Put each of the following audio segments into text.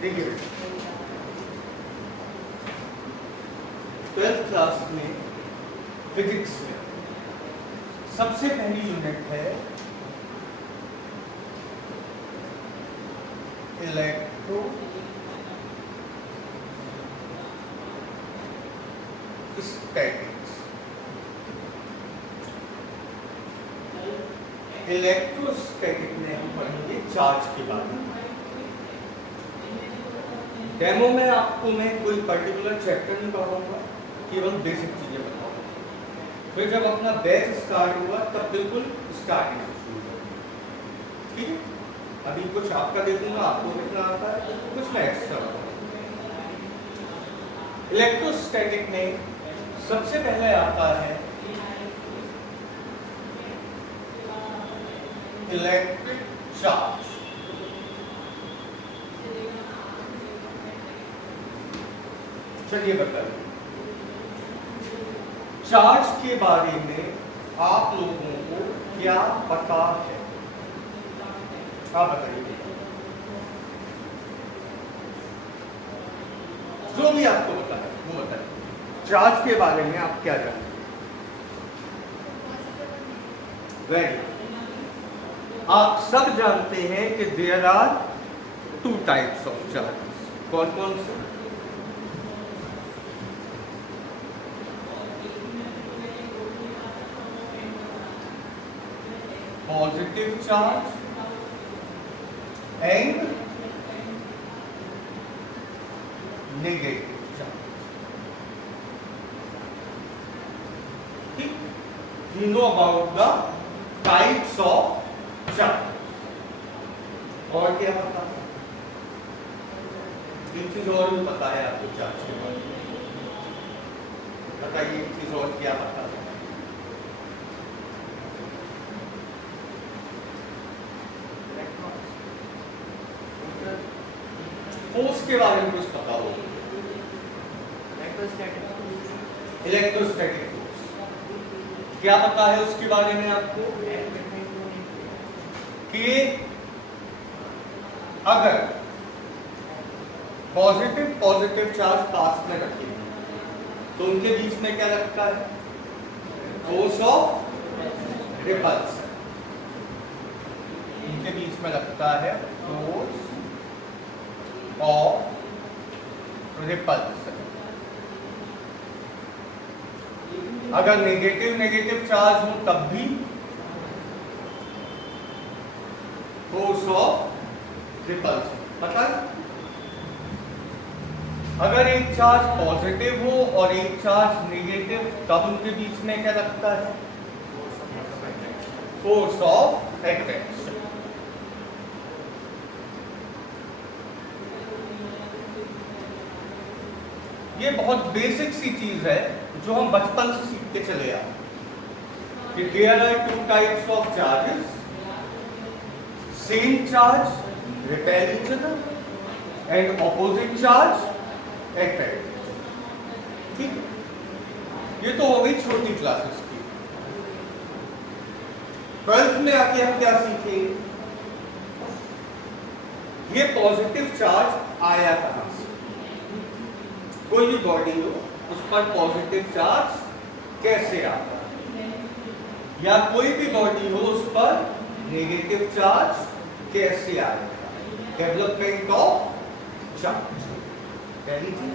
देखिए 12th class में physics में सबसे पहली यूनिट है इलेक्ट्रोस्टैटिक्स। इलेक्ट्रोस्टैटिक में हम पढ़ेंगे चार्ज के बारे में। डेमो में आपको मैं कोई पर्टिकुलर चैप्टर नहीं पढ़ाऊंगा, केवल बेसिक चीजें बताऊंगा। फिर जब अपना बैच स्टार्ट हुआ तब बिल्कुल स्टार्टिंग से शुरू करेंगे, ठीक है। अभी कुछ आपका दे दूंगा, आपको कितना आता है, कुछ मैं एक्स्ट्रा बताऊंगा। इलेक्ट्रोस्टैटिक में सबसे पहले आता है इलेक्ट्रिक चार्ज। चलिए बताइए चार्ज के बारे में आप लोगों को क्या पता है, आप बताइए। जो भी आपको पता है वो बताइए। चार्ज के बारे में आप क्या जानते हैं? वेरी, आप सब जानते हैं कि there are 2 types of charges. कौन कौन से? Positive charge and negative charge. ठीक, we know about the types of charge. और क्या पता है? एक चीज और भी पता है आपको चार्ज के बारे में, बताइए एक चीज और क्या पता है? फोर्स के बारे में कुछ पता हो? इलेक्ट्रोस्टैटिक फोर्स क्या पता है उसके बारे में आपको? कि अगर पॉजिटिव चार्ज पास में रखें तो उनके बीच में क्या लगता है? Force of repulsion. उनके बीच में लगता है फोर्स ऑफ रिपल्सन। अगर नेगेटिव चार्ज हो तब भी फोर्स ऑफ रिपल्सन, पता है? अगर एक चार्ज पॉजिटिव हो और एक चार्ज नेगेटिव, तब उनके बीच में क्या लगता है? Force of attraction. ये बहुत बेसिक सी चीज है जो हम बचपन से सीखते चले आए कि there are 2 types of charges, same charge repel each other and opposite charge attract. ठीक है, ये तो हो गई छोटी क्लासेस की। 12th में आके हम क्या सीखेंगे? ये पॉजिटिव चार्ज आया कहां से? कोई भी बॉडी हो उस पर पॉजिटिव चार्ज कैसे आता है, या कोई भी बॉडी हो उस पर नेगेटिव चार्ज कैसे आएगा? डेवलपमेंट ऑफ चार्ज, पहली चीज।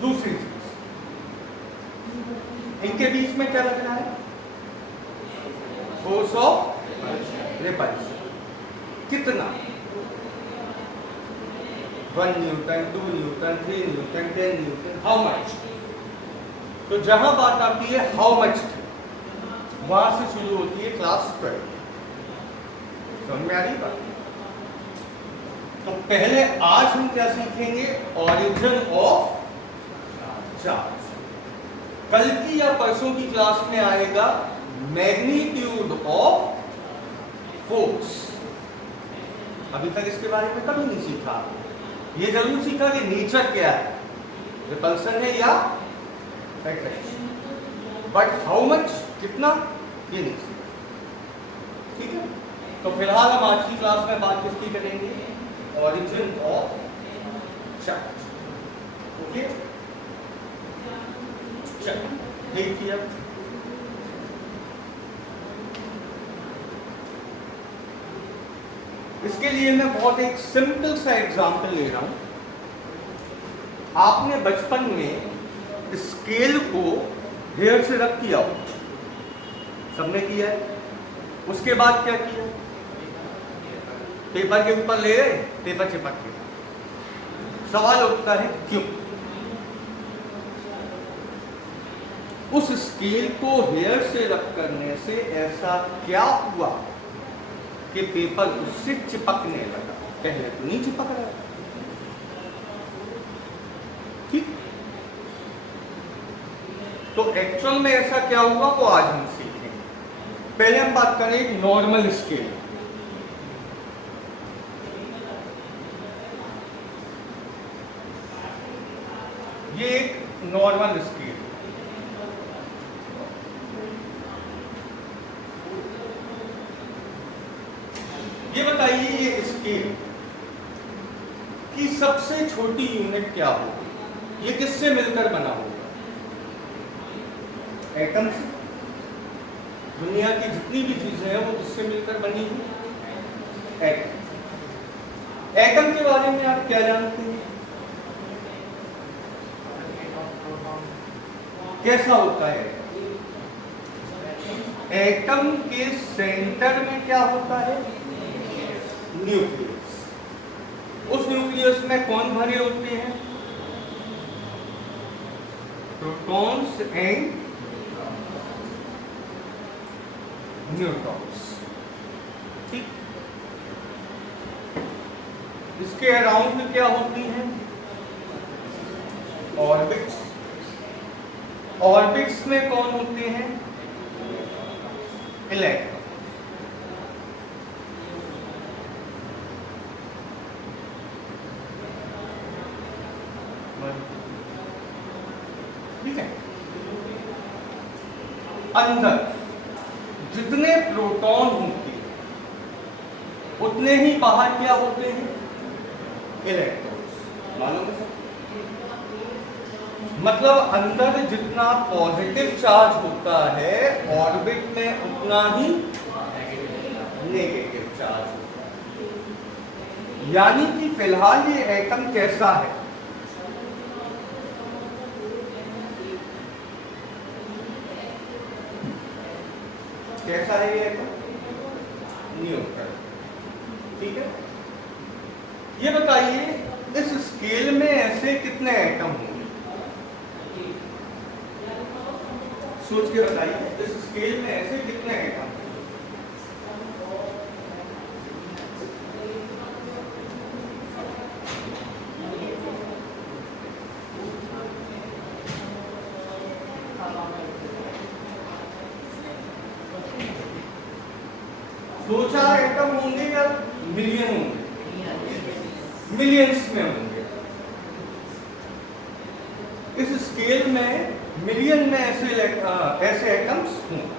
दूसरी चीज, इनके बीच में क्या लग रहा है? Force of repulsion. कितना? 1 Newton, 2 Newton, 3 Newton, 10 Newton, how much? तो जहां बात आती है हाउ मच की, वहां से शुरू होती है क्लास 12। समझ में आ रही बात? तो पहले आज हम क्या सीखेंगे? Origin of charge. कल की या परसों की क्लास में आएगा मैग्नीट्यूड ऑफ फोर्स। अभी तक इसके बारे में कभी नहीं सीखा। ये जरूर सीखा कि नेचर क्या है, रिपल्सन है या अट्रैक्शन, बट हाउ मच, कितना, ये नहीं सीखा। ठीक है, तो फिलहाल हम आज की क्लास में बात किसकी करेंगे? Origin of charge. ओके, चलो देखिए इसके लिए मैं बहुत एक सिंपल सा एग्जांपल ले रहा हूं। आपने बचपन में स्केल को हेयर से रख किया हो, सबने किया है। उसके बाद क्या किया, पेपर के ऊपर ले गए, पेपर चिपक गया। सवाल उठता है क्यों? उस स्केल को हेयर से रख करने से ऐसा क्या हुआ कि पेपर उससे चिपकने लगा? पहले तो नहीं चिपक रहा। ठीक, तो एक्चुअल में ऐसा क्या हुआ वो आज हम सीखेंगे। पहले हम बात करें एक नॉर्मल स्केल। ये एक नॉर्मल स्केल, ये बताइए ये स्केल की सबसे छोटी यूनिट क्या होगी? ये किससे मिलकर बना होगा? एटम से। दुनिया की जितनी भी चीजें हैं वो किससे मिलकर बनी है? एटम। एटम के बारे में आप क्या जानते हैं? कैसा होता है एटम के सेंटर में? क्या होता है? न्यूक्लियस। उस न्यूक्लियस में कौन भरे होते हैं? Protons and neutrons. ठीक, इसके अराउंड क्या होती हैं? ऑर्बिट्स। ऑर्बिट्स में कौन होते हैं? इलेक्ट्रॉन। ठीक है, अंदर जितने प्रोटॉन होते हैं उतने ही बाहर क्या होते हैं? इलेक्ट्रॉन्स। मालूम है? मतलब अंदर जितना पॉजिटिव चार्ज होता है ऑर्बिट में उतना ही नेगेटिव चार्ज होता है। यानी कि फिलहाल ये एटम कैसा है? कैसा है ये एटम? न्यूट्रल। ठीक है, ये बताइए इस स्केल में ऐसे कितने एटम होंगे? सोच के बताइए इस स्केल में ऐसे कितने एटम? दो चार एटम होंगे या मिलियन होंगे? मिलियंस में होंगे। इस स्केल में मिलियन में ऐसे एटम्स होंगे।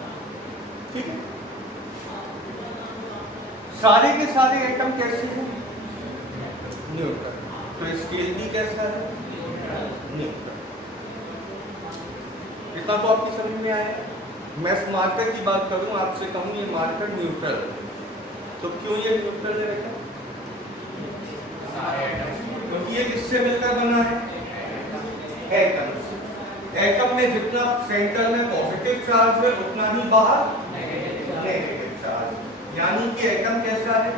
ठीक है, सारे के सारे एटम कैसे हैं? न्यूट्रल। तो स्केल भी कैसा है? न्यूट्रल। इतना तो आपकी समझ में आया। मैं इस मार्कर की बात करूं, आपसे कहूं ये मार्कर न्यूट्रल है, तो क्यों ये न्यूट्रल है बेटा? क्योंकि ये किससे मिलकर बना है? एटम से। एटम में जितना सेंटर में पॉजिटिव चार्ज है उतना ही बाहर नेगेटिव चार्ज। यानी कि एटम कैसा है?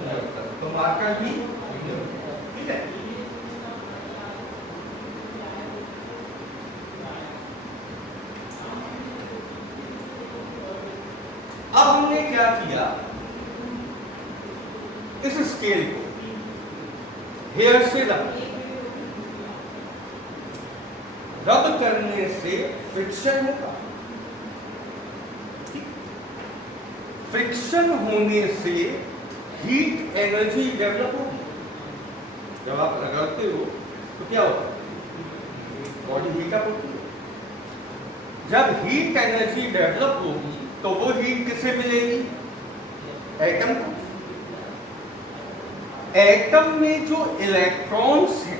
न्यूट्रल। तो मार्कर भी न्यूट्रल। ठीक है, अब हमने क्या किया, इस स्केल को हेयर से रब करने से फ्रिक्शन होगा। फ्रिक्शन होने से हीट एनर्जी डेवलप होगी। जब आप रगड़ते हो तो क्या होता है? बॉडी हीटअप होती है। जब हीट एनर्जी डेवलप होगी तो वो हीट किसे मिलेगी? एटम को। एटम में जो इलेक्ट्रॉन्स हैं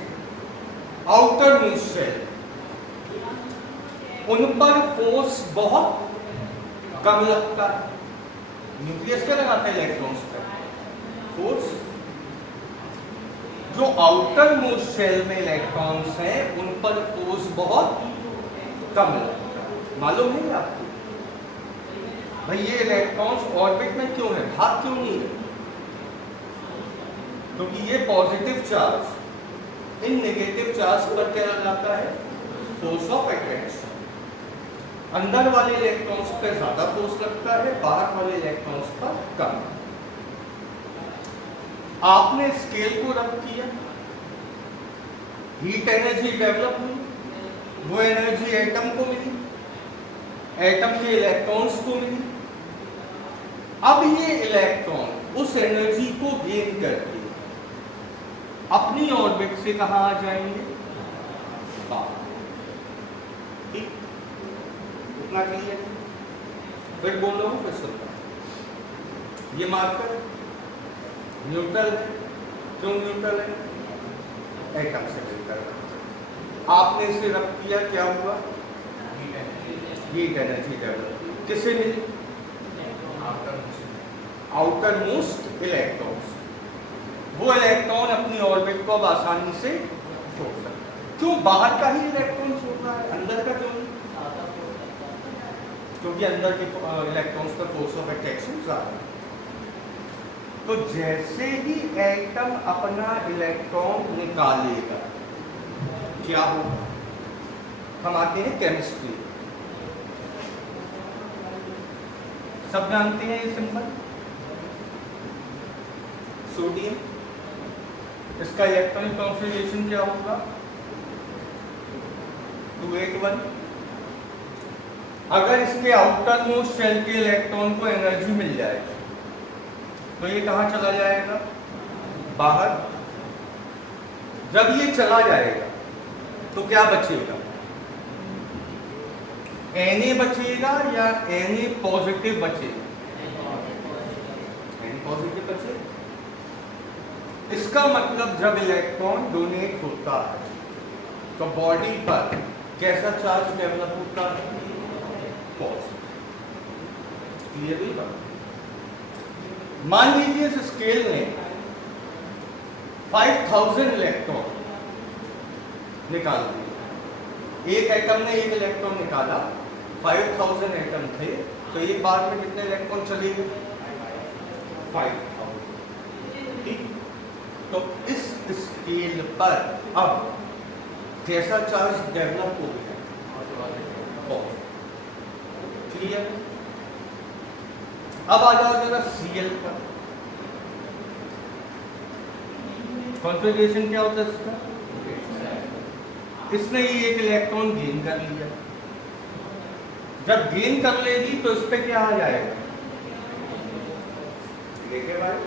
आउटर मोस्ट शेल, उन पर फोर्स बहुत कम लगता है। न्यूक्लियस क्या लगाता है इलेक्ट्रॉन्स पर फोर्स। जो आउटर मोस्ट शेल में इलेक्ट्रॉन्स हैं उन पर फोर्स बहुत कम लगता है। मालूम है आपको भाई ये इलेक्ट्रॉन्स ऑर्बिट में क्यों है, भाग क्यों नहीं है? क्योंकि ये positive charge in negative charge पर क्या लगाता है, फोर्स ऑफ अट्रैक्शन। अंदर वाले इलेक्ट्रॉन्स पर ज्यादा फोर्स लगता है, बाहर वाले इलेक्ट्रॉन्स पर कम। आपने स्केल को रब किया, हीट एनर्जी डेवलप हुई, वो एनर्जी एटम को मिली, एटम के इलेक्ट्रॉन्स को मिली। अब ये इलेक्ट्रॉन उस एनर्जी को गेन करके अपनी ऑर्बिट से कहां आ जाएंगे, बाहर। ठीक, इतना क्लियर? फिर बोल रहा हूं, फिर सुनता हूं। ये मार्कर न्यूट्रल है, क्यों न्यूट्रल है? एटम से मिलकर। आपने इसे रब किया, क्या हुआ, हीट एनर्जी डेवलप। किससे मिली, आउटर मोस्ट इलेक्ट्रॉन्स। वो इलेक्ट्रॉन अपनी ऑर्बिट को अब आसानी से छोड़ सकता है। क्यों बाहर का ही इलेक्ट्रॉन छोड़ रहा है, अंदर का क्यों नहीं? क्योंकि अंदर के इलेक्ट्रॉन्स का फोर्स ऑफ अट्रैक्शन ज्यादा है। तो जैसे ही एटम अपना इलेक्ट्रॉन निकालेगा क्या होगा, हम आते हैं केमिस्ट्री। सब जानते हैं ये सिंबल, सोडियम। इसका इलेक्ट्रॉनिक कॉन्फिगरेशन क्या होगा, 281। अगर इसके आउटर मोस्ट शेल के इलेक्ट्रॉन को एनर्जी मिल जाए तो ये कहां चला जाएगा, बाहर। जब ये चला जाएगा तो क्या बचेगा, Na बचेगा या Na पॉजिटिव बचेगा, Na पॉजिटिव बचेगा। इसका मतलब जब इलेक्ट्रॉन डोनेट होता है तो बॉडी पर कैसा चार्ज डेवलप होता है, पॉजिटिव। क्लियर हुई बात? मान लीजिए इस स्केल में 5000 इलेक्ट्रॉन निकाल दिए। एक एटम ने एक इलेक्ट्रॉन निकाला, 5000 एटम थे, तो एक बार में कितने इलेक्ट्रॉन चले गए, 5000। ठीक, तो इस स्केल पर अब कैसा चार्ज डेवलप हो गया, क्लियर? अब आ जाओ जरा Cl का कॉन्फ़िगरेशन क्या होता है इसका। इसने ये एक इलेक्ट्रॉन गेन कर लिया, जब गेन कर लेगी तो इस पे क्या आ जाएगा, देखे भाई।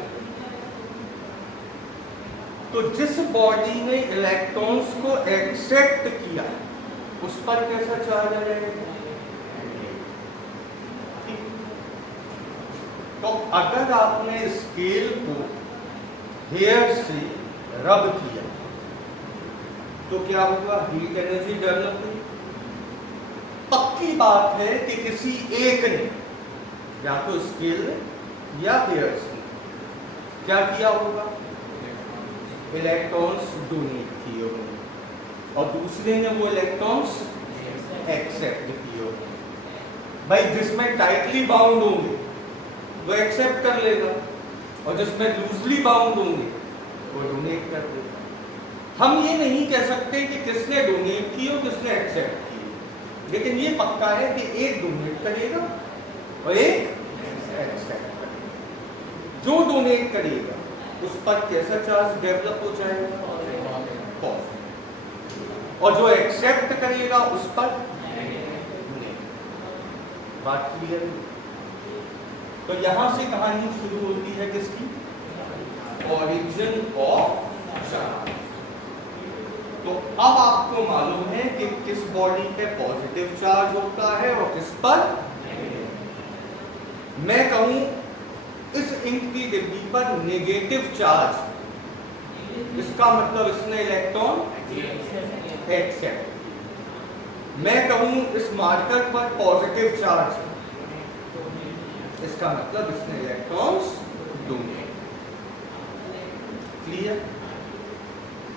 तो जिस बॉडी ने इलेक्ट्रॉन्स को एक्सेप्ट किया उस पर कैसा चार्ज आ जाएगा। तो अगर आपने स्केल को हेयर से रब किया तो क्या हुआ, हीट एनर्जी डेवलप हुई। पक्की बात है कि किसी एक ने, या तो स्केल ने या हेयर से, क्या किया होगा, इलेक्ट्रॉन्स डोनेट किए होंगे और दूसरे ने वो इलेक्ट्रॉन्स एक्सेप्ट किए होंगे। भाई जिसमें टाइटली बाउंड होंगे वो एक्सेप्ट कर लेगा और जिसमें लूजली बाउंड होंगे वो डोनेट कर देगा। हम ये नहीं कह सकते कि किसने डोनेट की और किसने एक्सेप्ट की, लेकिन ये पक्का है कि एक डोनेट करेगा और एक एक्सेप्ट करेगा। जो डोनेट करेगा उस पर कैसा चार्ज डेवलप हो जाएगा, पॉजिटिव, और जो एक्सेप्ट करेगा उस पर नहीं। बात क्लियर है? तो यहां से कहानी शुरू होती है किसकी, ओरिजिन ऑफ चार्ज। तो अब आपको मालूम है कि किस बॉडी पे पॉजिटिव चार्ज होता है और किस पर। मैं कहूं इस इंक की डिब्बी पर नेगेटिव चार्ज इसका मतलब इसने इलेक्ट्रॉन एक्सेप्ट। मैं कहूं इस मार्कर पर पॉजिटिव चार्ज है, इसका मतलब इसने इलेक्ट्रॉन्स डोनेट। क्लियर?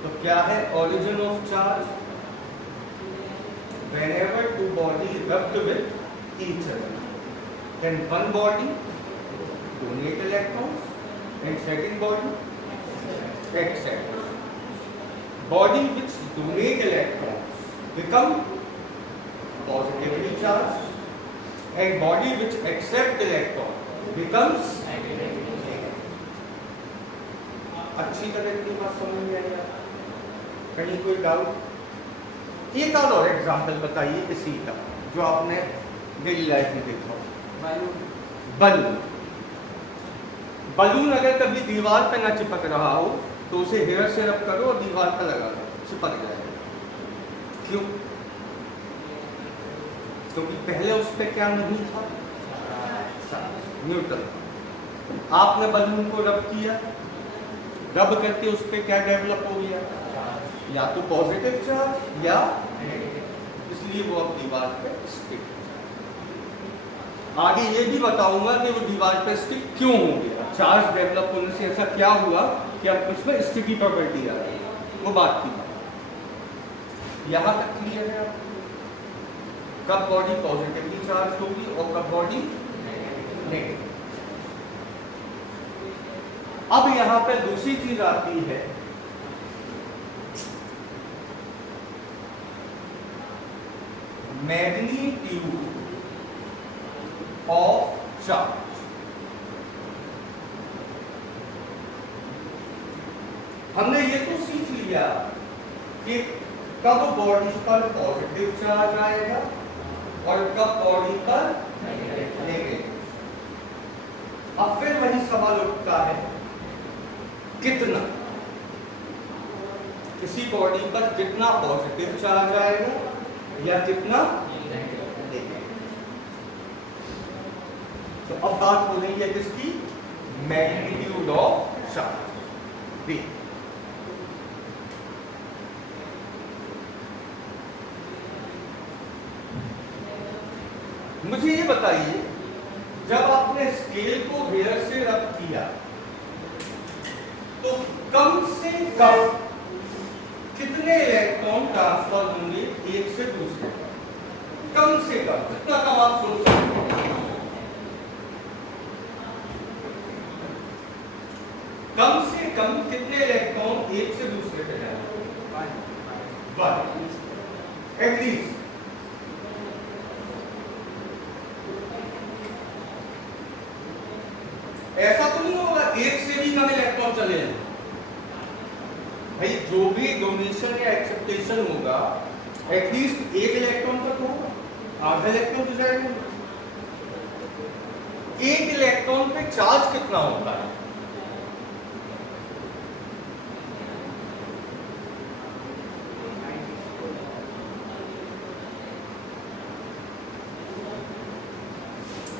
तो क्या है origin of charge? Whenever two bodies rubbed with each other, then one body donate electrons and second body accept. Body which donate electrons become positively charged and body which accept electron becomes negative. अच्छी तरह की बात समझ में आई? कहीं कोई doubt? एक और एग्जांपल बताइए इसी का जो आपने डेली लाइफ में देखा हो। बलून। बलून अगर कभी दीवार पे ना चिपक रहा हो तो उसे हेयर से रब करो और दीवार पर लगा दो, चिपक जाएगा। क्यों? क्योंकि पहले उस पर क्या नहीं था? न्यूट्रल। आपने बलून को रब किया, रब करके उस पर क्या डेवलप हो गया? या तो पॉजिटिव चार्ज या इसलिए वो अब दीवार पे स्टिक। आगे ये भी बताऊंगा कि वो दीवार पे स्टिक क्यों हो गया, चार्ज डेवलप होने से ऐसा क्या हुआ कि अब उसमें स्टिकी प्रॉपर्टी आ रही है, वो बात की बात। यहां तक क्लियर है? कब बॉडी पॉजिटिवली चार्ज होगी और कब बॉडी नेगेटिव। अब यहां पे दूसरी चीज आती है, मैग्नीट्यूड ऑफ चार्ज। हमने ये तो सीख लिया कि कब बॉडी पर पॉजिटिव चार्ज आएगा और कब बॉडी पर नेगेटिव। अब फिर वही सवाल उठता है, कितना, किसी बॉडी पर कितना पॉजिटिव चार्ज आएगा या कितना नेगेटिव। तो अब बात हो रही है किसकी? Magnitude of charge B. मुझे ये बताइए, जब आपने स्केल को हेयर से रब किया तो कम से कम कितने इलेक्ट्रॉन ट्रांसफर होंगे एक से दूसरे? कम से कम कितना? कम आप सोच सकते हैं। कम से कम कितने इलेक्ट्रॉन एक से दूसरे पे जाएंगे? One at least. ऐसा तो नहीं होगा एक से भी कम इलेक्ट्रॉन चले जाए। भाई जो भी डोनेशन या एक्सेप्टेशन होगा एटलीस्ट एक इलेक्ट्रॉन तक होगा, आधा इलेक्ट्रॉन तो जाएगा। एक इलेक्ट्रॉन पे चार्ज कितना होता है?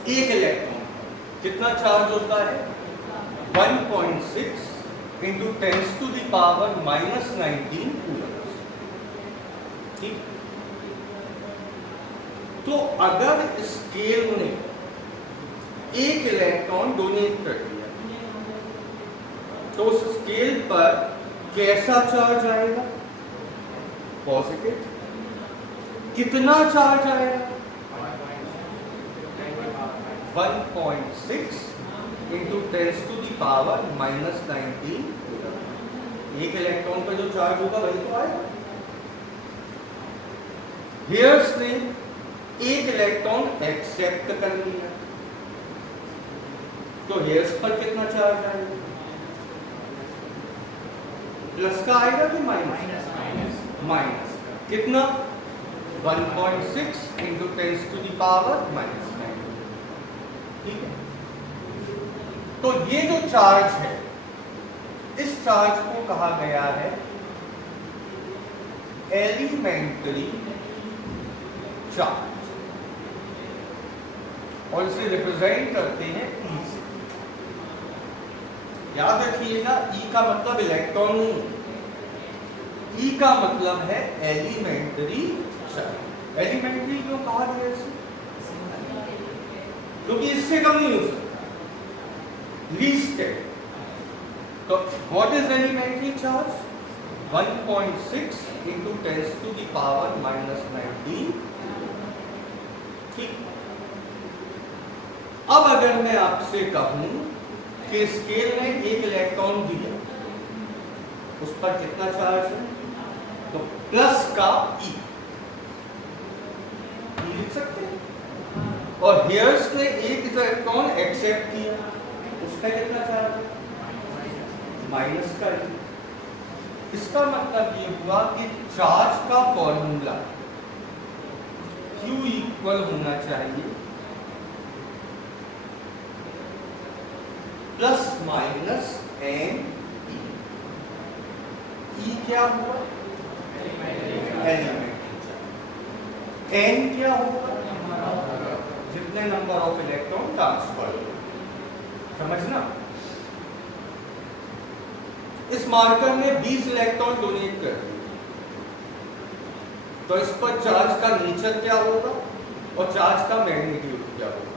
एक इलेक्ट्रॉन कितना चार्ज होता है? 1.6 into 10 to the power -19 Coulomb's. ठीक? तो अगर स्केल ने एक इलेक्ट्रॉन डोनेट कर दिया तो उस स्केल पर कैसा चार्ज आएगा? पॉजिटिव। कितना चार्ज आएगा? 1.6 into 10 to the power -19 coulomb. एक इलेक्ट्रॉन पर जो चार्ज होगा वही तो आएगा। हेयर्स ने एक इलेक्ट्रॉन एक्सेप्ट कर लिया तो हेयर्स पर कितना चार्ज आएगा? प्लस का आएगा कि माइनस? माइनस। कितना? 1.6 into 10 to the power -9। ठीक है? तो ये जो चार्ज है, इस चार्ज को कहा गया है एलिमेंट्री चार्ज और इसे रिप्रेजेंट करते हैं E से। याद रखिएगा ई का मतलब इलेक्ट्रॉन नहीं, ई का मतलब है एलिमेंट्री चार्ज। एलिमेंट्री क्यों कहा गया इसे? क्योंकि इससे कम नहीं हो सकता, लीस्ट है। तो what is elementary charge? 1.6 into 10 to the power minus 19। ठीक। अब अगर मैं आपसे कहूं कि स्केल ने एक इलेक्ट्रॉन दिया, उस पर कितना चार्ज है, तो प्लस का ई लिख सकते हैं। और हेयर्स ने एक इलेक्ट्रॉन एक्सेप्ट किया, उसका कितना चार्ज है, माइनस का ई। इसका मतलब ये हुआ कि चार्ज का फॉर्मूला Q इक्वल होना चाहिए प्लस माइनस एन ई। ई क्या हुआ, एलिमेंट। एन क्या होगा, जितने नंबर ऑफ इलेक्ट्रॉन ट्रांसफर। समझना, इस मार्कर ने 20 इलेक्ट्रॉन डोनेट कर दिए, तो इस पर चार्ज का नेचर क्या होगा और चार्ज का मैग्नीट्यूड क्या होगा?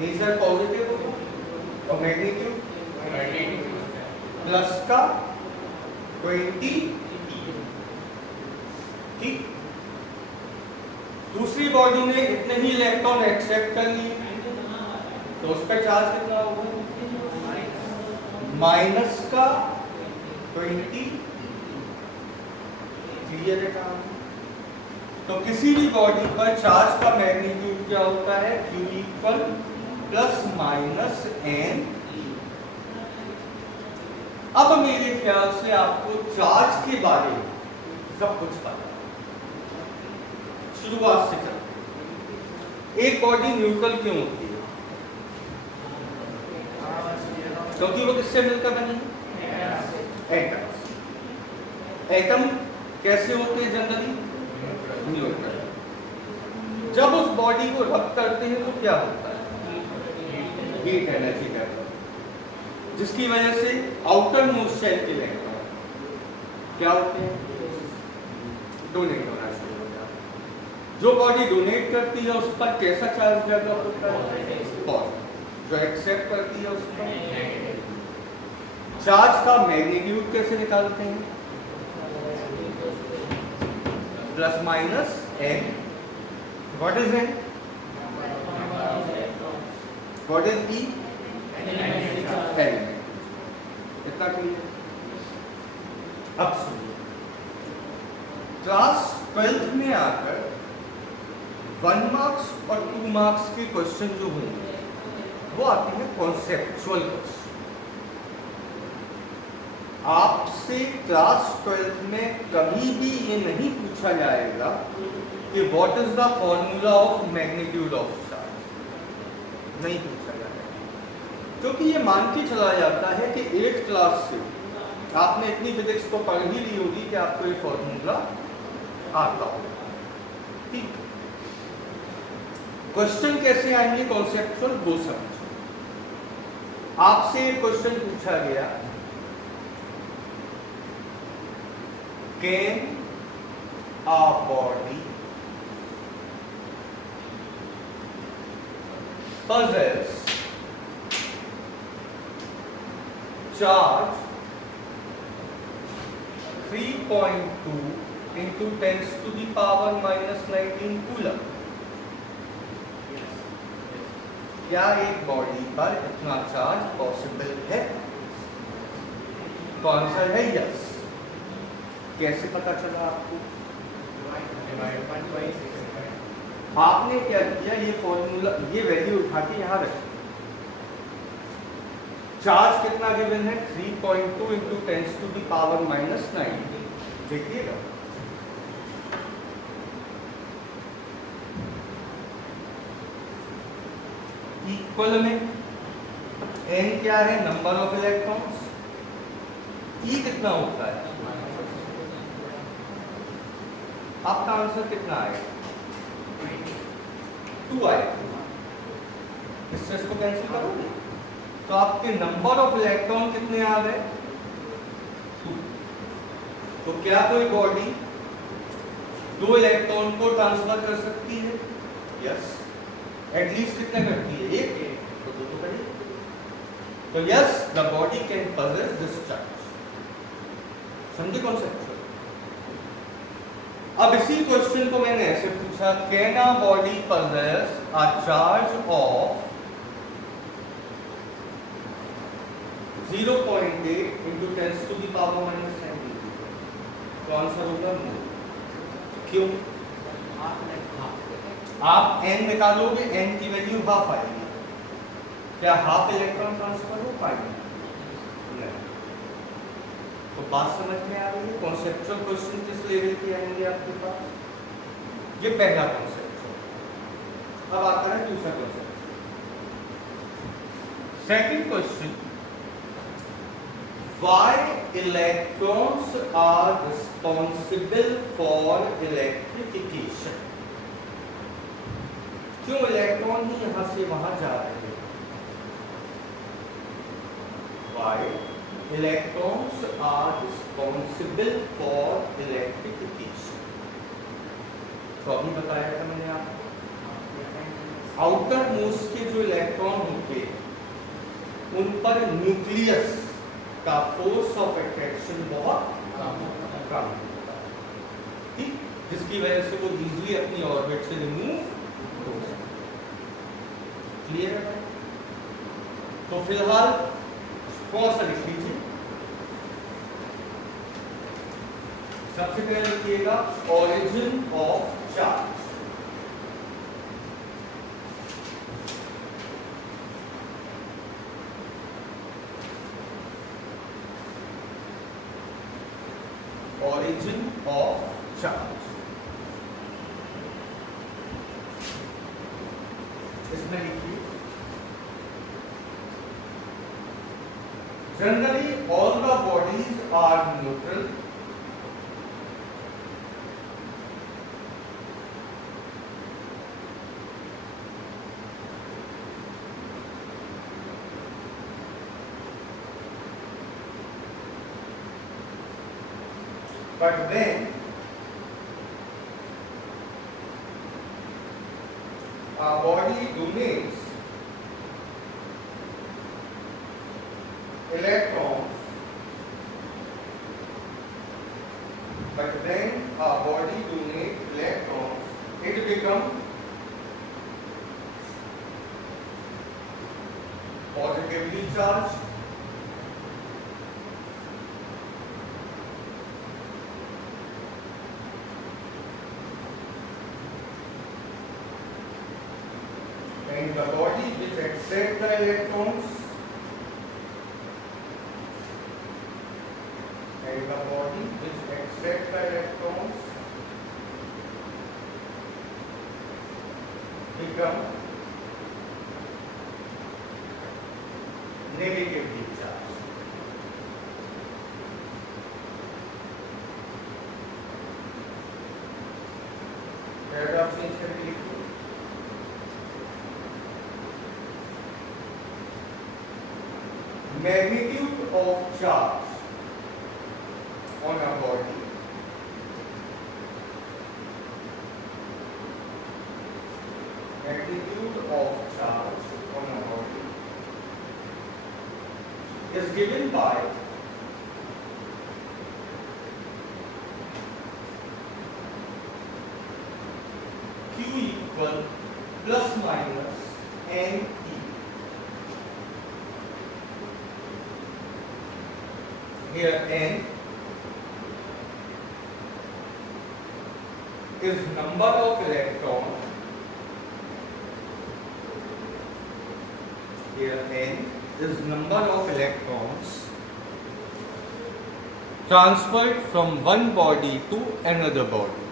नेचर पॉजिटिव होगा और मैग्नीट्यूड प्लस का 20। ठीक। दूसरी बॉडी ने इतने ही इलेक्ट्रॉन एक्सेप्ट कर लिए, तो उस पर चार्ज कितना होगा, माइनस का 20। क्लियर है काम? तो किसी भी बॉडी पर चार्ज का मैग्नीट्यूड क्या होता है, Q equal plus minus N. अब मेरे ख्याल से आपको चार्ज के बारे में सब कुछ पता है। शुरुआत से चलते। एक बॉडी न्यूट्रल क्यों होती है? क्योंकि वो किससे मिलकर बनी है, एटम। एटम कैसे होते हैं जनरली, न्यूट्रल। जब उस बॉडी को रब करते हैं तो क्या होता है, हीट एनर्जी डेवलप, जिसकी वजह से आउटर मोस्ट शेल के इलेक्ट्रॉन क्या होते हैं, डोनेट होना शुरू हो जाता है। जो बॉडी डोनेट करती है उस पर कैसा चार्ज डेवलप होता है, पॉजिटिव। जो एक्सेप्ट करती है उस पर। चार्ज का मैग्नीट्यूड कैसे निकालते हैं, plus minus N. What is N, what is E, element. इतना क्लियर? अब सुनिए, क्लास 12th में आकर 1 मार्क्स और 2 मार्क्स के क्वेश्चन जो होंगे वो आते हैं कॉन्सेप्चुअल क्वेश्चन। आपसे क्लास 12th में कभी भी ये नहीं पूछा जाएगा कि what is the formula of magnitude of charge, नहीं पूछा जाएगा, क्योंकि ये मान के चला जाता है कि 8th क्लास से आपने इतनी फिजिक्स को पढ़ ही ली होगी कि आपको ये फॉर्मूला आता होगा। ठीक। क्वेश्चन कैसे आएंगे कॉन्सेप्चुअल, वो समझो। आपसे एक क्वेश्चन पूछा गया, Can a body possess charge 3.2 into 10 to the power minus 19 coulomb? क्या एक बॉडी पर इतना चार्ज पॉसिबल है? तो आंसर है यस। कैसे पता चला आपको? आपने क्या किया, ये फॉर्मूला, ये वैल्यू उठा के यहां रखी। चार्ज कितना गिवन है, 3.2 into 10 to the power minus 9। देखिएगा, इक्वल में n क्या है, नंबर ऑफ इलेक्ट्रॉन्स। E कितना होता है, आपका आंसर कितना आएगा, 2 आएगा। इससे इसको कैंसिल करोगे तो आपके नंबर ऑफ इलेक्ट्रॉन कितने आ गए? 2। तो क्या कोई बॉडी 2 इलेक्ट्रॉन को ट्रांसफर कर सकती है? यस। एटलीस्ट कितना करती है? 1। तो 2 तो करेगी। तो yes, the body can possess this charge. समझे कॉन्सेप्ट? अब इसी क्वेश्चन को मैंने ऐसे पूछा, can a body possess a charge of 0.8 into 10 to the power minus 10। तो आंसर होगा नो। क्यों? आप n निकालोगे, n की वैल्यू हाफ आएगी। क्या हाफ इलेक्ट्रॉन ट्रांसफर हो पाएगा? नहीं। तो बात समझ में आ रही है? कॉन्सेप्चुअल क्वेश्चन किस लेवल के आएंगे आपके पास? ये पहला कॉन्सेप्ट। अब आता है दूसरा concept. Second question, why electrons are responsible for electrification? क्यों इलेक्ट्रॉन ही यहां से वहां जा रहे हैं? Why electrons are responsible for electrification? तो अभी बताया था मैंने आपको, आउटर मोस्ट के जो इलेक्ट्रॉन होते हैं उन पर न्यूक्लियस का फोर्स ऑफ अट्रैक्शन बहुत कम होता है, ठीक, जिसकी वजह से वो इजीली अपनी ऑर्बिट से रिमूव हो सकते। क्लियर है? तो फिलहाल कौन सा लिख लीजिए। सबसे पहले लिखिएगा origin of charge. Origin of charge। इसमें लिखिए, generally all the bodies are neutral, but then a body donates electrons, but then a body donates electrons, it becomes positively charged, and the body which accepts the electrons become negatively charged। Paragraph change करके लिखो, magnitude of charge on a body is given by Q equal plus minus N E। Here N is number of electrons. Here N is number of electrons transferred from one body to another body,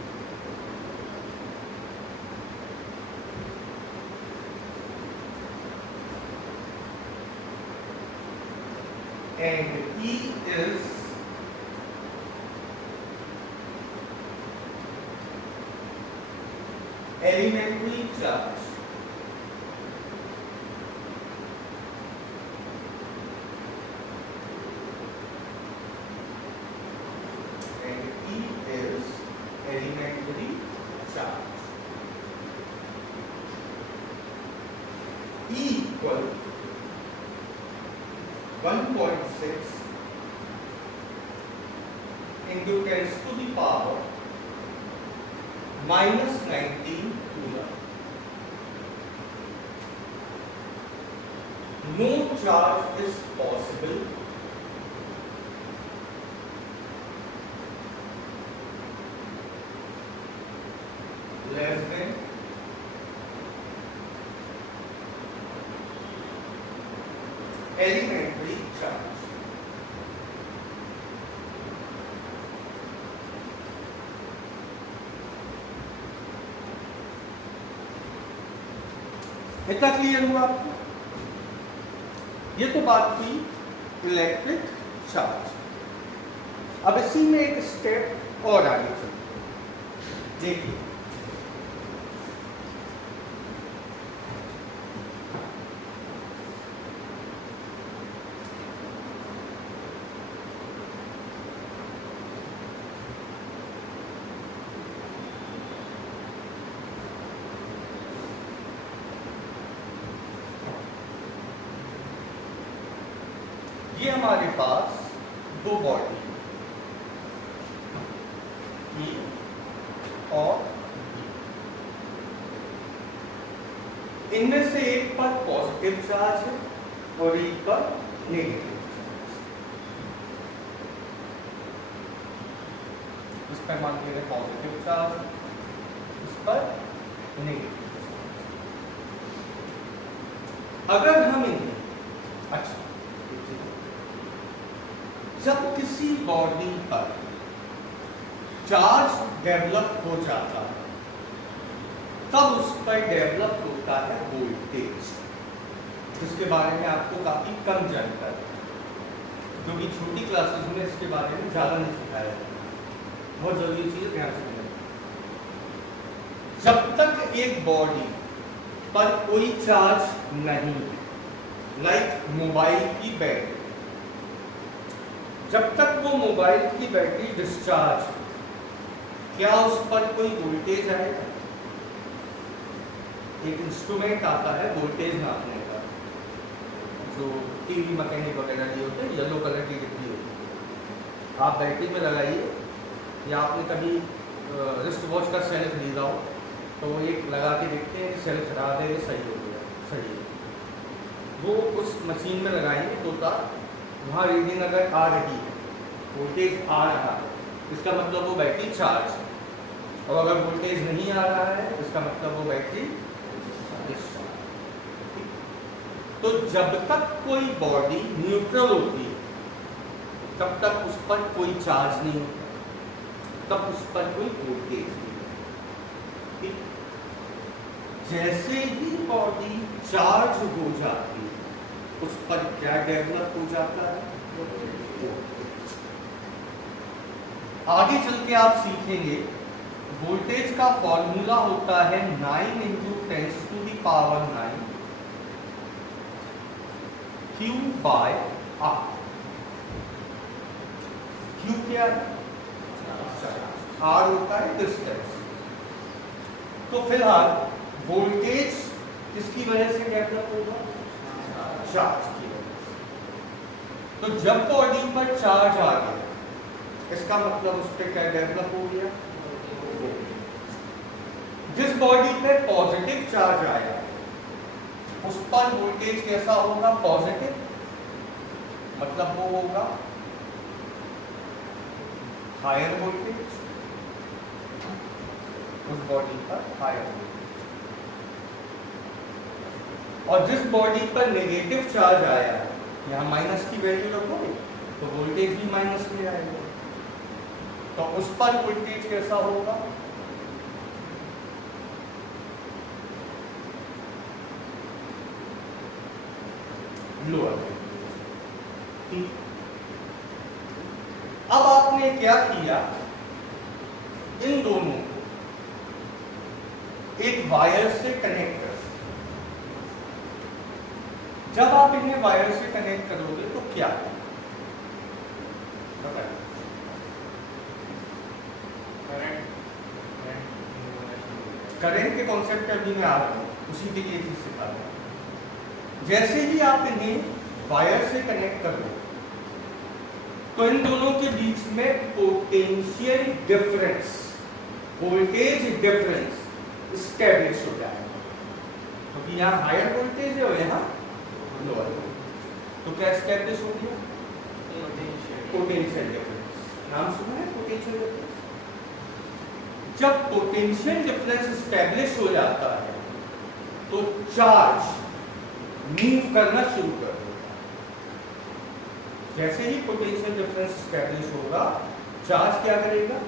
and E is elementary charge। Equal 1.6 into 10 to the power minus 19 coulomb. No charge is possible less than elementary charge. इतना clear हुआ आपको? ये तो बात थी electric charge. अब इसी में एक स्टेप और आगे चलते, देखिए ये हमारे पास दो बॉडी E और इनमें से एक पर पॉजिटिव चार्ज है और एक पर नेगेटिव चार्ज। इस पर मान लीजिए पॉजिटिव चार्ज, इस पर नेगेटिव चार्ज। अगर हम इन्हें अच्छा, जब किसी बॉडी पर चार्ज डेवलप हो जाता है तब उस पर डेवलप होता है वोल्टेज, जिसके बारे में आपको काफी कम जानकारी है, क्योंकि छोटी क्लासेस में इसके बारे में ज्यादा नहीं सिखाया जाता। बहुत जरूरी चीज ध्यान से समझना। जब तक एक बॉडी पर कोई चार्ज नहीं है, लाइक मोबाइल की बैटरी, जब तक वो मोबाइल की बैटरी डिस्चार्ज, क्या उस पर कोई वोल्टेज आएगा? एक इंस्ट्रूमेंट आता है वोल्टेज नापने का, जो टीवी मैकेनिक वगैरह लिए होते हैं, येलो कलर की डिब्बी होती है। आप बैटरी में लगाइए, या आपने कभी रिस्ट वॉच का सेल खरीदा हो तो वो एक लगा के देखते हैं सेल खराब है, सही हो गया, सही है। वो उस मशीन में लगाएंगे दो तार, वहाँ रीडिंग अगर आ रही है, वोल्टेज आ रहा है, इसका मतलब वो बैटरी चार्ज है, और अगर वोल्टेज नहीं आ रहा है इसका मतलब वो बैटरी डिस्चार्ज। तो जब तक कोई बॉडी न्यूट्रल होती है तब तक उस पर कोई चार्ज नहीं होता, तब उस पर कोई वोल्टेज नहीं होता। जैसे ही बॉडी चार्ज हो जाती है उस पर क्या डेवलप हो जाता है? आगे चल के आप सीखेंगे वोल्टेज का फॉर्मूला होता है 9 × 10⁹ Q बाय R। Q क्या है? R होता है डिस्टेंस। तो फिलहाल वोल्टेज किसकी वजह से डेवलप होगा? चार्ज की वजह से। तो जब बॉडी पर चार्ज आ गया इसका मतलब उस पर क्या डेवलप हो गया? जिस बॉडी पे पॉजिटिव चार्ज आया उस पर वोल्टेज कैसा होगा? पॉजिटिव, मतलब वो होगा हायर वोल्टेज, उस बॉडी पर हायर वोल्टेज। और जिस बॉडी पर नेगेटिव चार्ज आया, यहाँ माइनस की वैल्यू रखोगे तो वोल्टेज भी माइनस में आएगा, तो उस पर वोल्टेज कैसा होगा? लोअर। अब आपने क्या किया, इन दोनों को एक वायर से कनेक्ट कर। जब आप इन्हें वायर से कनेक्ट करोगे तो क्या बताइए? करंट के कॉन्सेप्ट पे अभी मैं आ रहा हूँ, उसी के लिए चीज सिखा रहा हूँ। जैसे ही आप इन्हें वायर से कनेक्ट कर दो तो इन दोनों के बीच में potential difference, voltage difference establish हो जाएगा, क्योंकि यहाँ हायर वोल्टेज है और यहाँ लोअर वोल्टेज। तो क्या स्टैब्लिश हो गया? Potential difference. नाम सुना है पोटेंशियल डिफरेंस? जब पोटेंशियल डिफरेंस स्टैब्लिश हो जाता है तो चार्ज मूव करना शुरू कर देता है। जैसे ही पोटेंशियल डिफरेंस स्टैब्लिश होगा चार्ज क्या करेगा?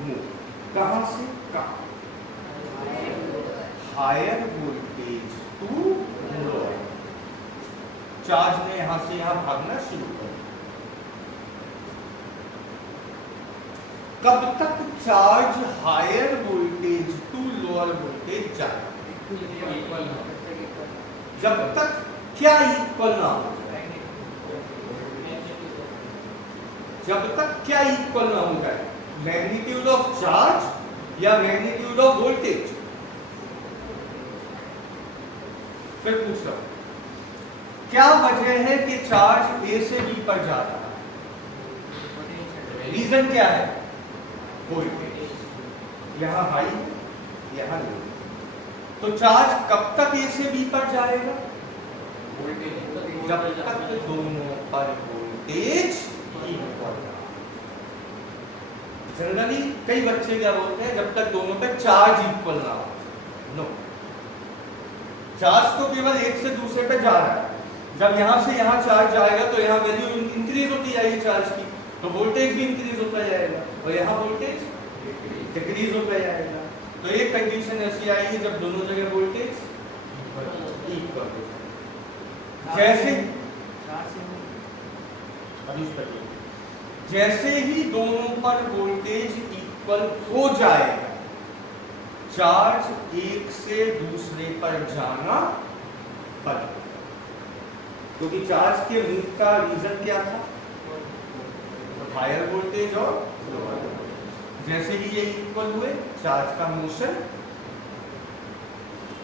मूव। कहां से कहां? Higher voltage to lower. Charge ने यहां से यहां भागना शुरू कर दिया। कब तक charge higher voltage to lower voltage जाएगा? जब तक क्या इक्वल ना हो जाए, जब तक क्या इक्वल ना हो जाए, मैग्नीट्यूड ऑफ चार्ज या मैग्नीट्यूड ऑफ वोल्टेज। फिर पूछ रहा हूं, क्या वजह है कि चार्ज ए से बी पर जा रहा है? रीजन क्या है? वोल्टेज यहां हाई, यहां लो। तो चार्ज कब तक ए से बी पर जाएगा? जब तक दोनों पर वोल्टेज इक्वल। जनरली कई बच्चे क्या बोलते हैं, जब तक दोनों पे चार्ज इक्वल ना हो। नो, चार्ज तो केवल एक से दूसरे पे जा रहा है। जब यहां से यहां चार्ज जाएगा तो यहां वैल्यू इंक्रीज होती जाएगी चार्ज की, तो वोल्टेज भी इंक्रीज होता जाएगा और यहां वोल्टेज डिक्रीज होता जाएगा। तो एक कंडीशन ऐसी आएगी जब दोनों जगह वोल्टेज इक्वल हो। जैसे जैसे ही दोनों पर वोल्टेज इक्वल हो जाएगा चार्ज एक से दूसरे पर जाना बंद, क्योंकि चार्ज के मूव का रीजन क्या था? हायर वोल्टेज और लोअर वोल्टेज। जैसे ही ये इक्वल हुए चार्ज का मोशन,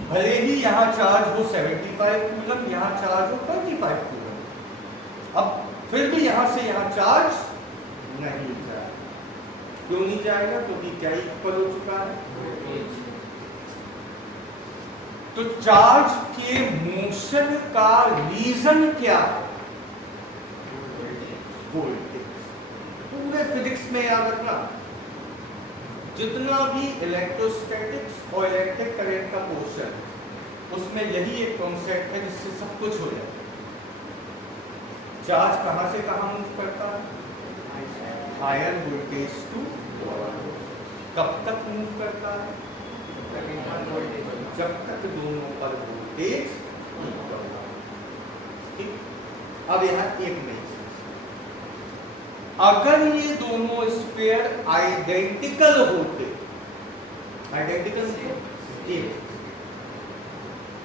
भले ही यहां चार्ज हो 75 कूलम, यहां चार्ज हो 25 कूलम, अब फिर भी यहां से यहां चार्ज नहीं जाएगा। क्यों नहीं जाएगा? क्योंकि क्या इक्वल हो चुका है। तो चार्ज के मोशन का रीजन क्या है? वोल्टेज। पूरे फिजिक्स में याद रखना, जितना भी इलेक्ट्रोस्टैटिक्स और इलेक्ट्रिक करंट का पोर्शन, उसमें यही एक कॉन्सेप्ट है जिससे सब कुछ हो जाता है। चार्ज कहां से कहां मूव करता है? Higher voltage to lower. कब तक मूव करता है? जब तक दोनों पर वोल्टेज इक्वल हो। ठीक, अब यहां एक नई चीज, अगर ये दोनों स्फीयर आइडेंटिकल होते, आइडेंटिकल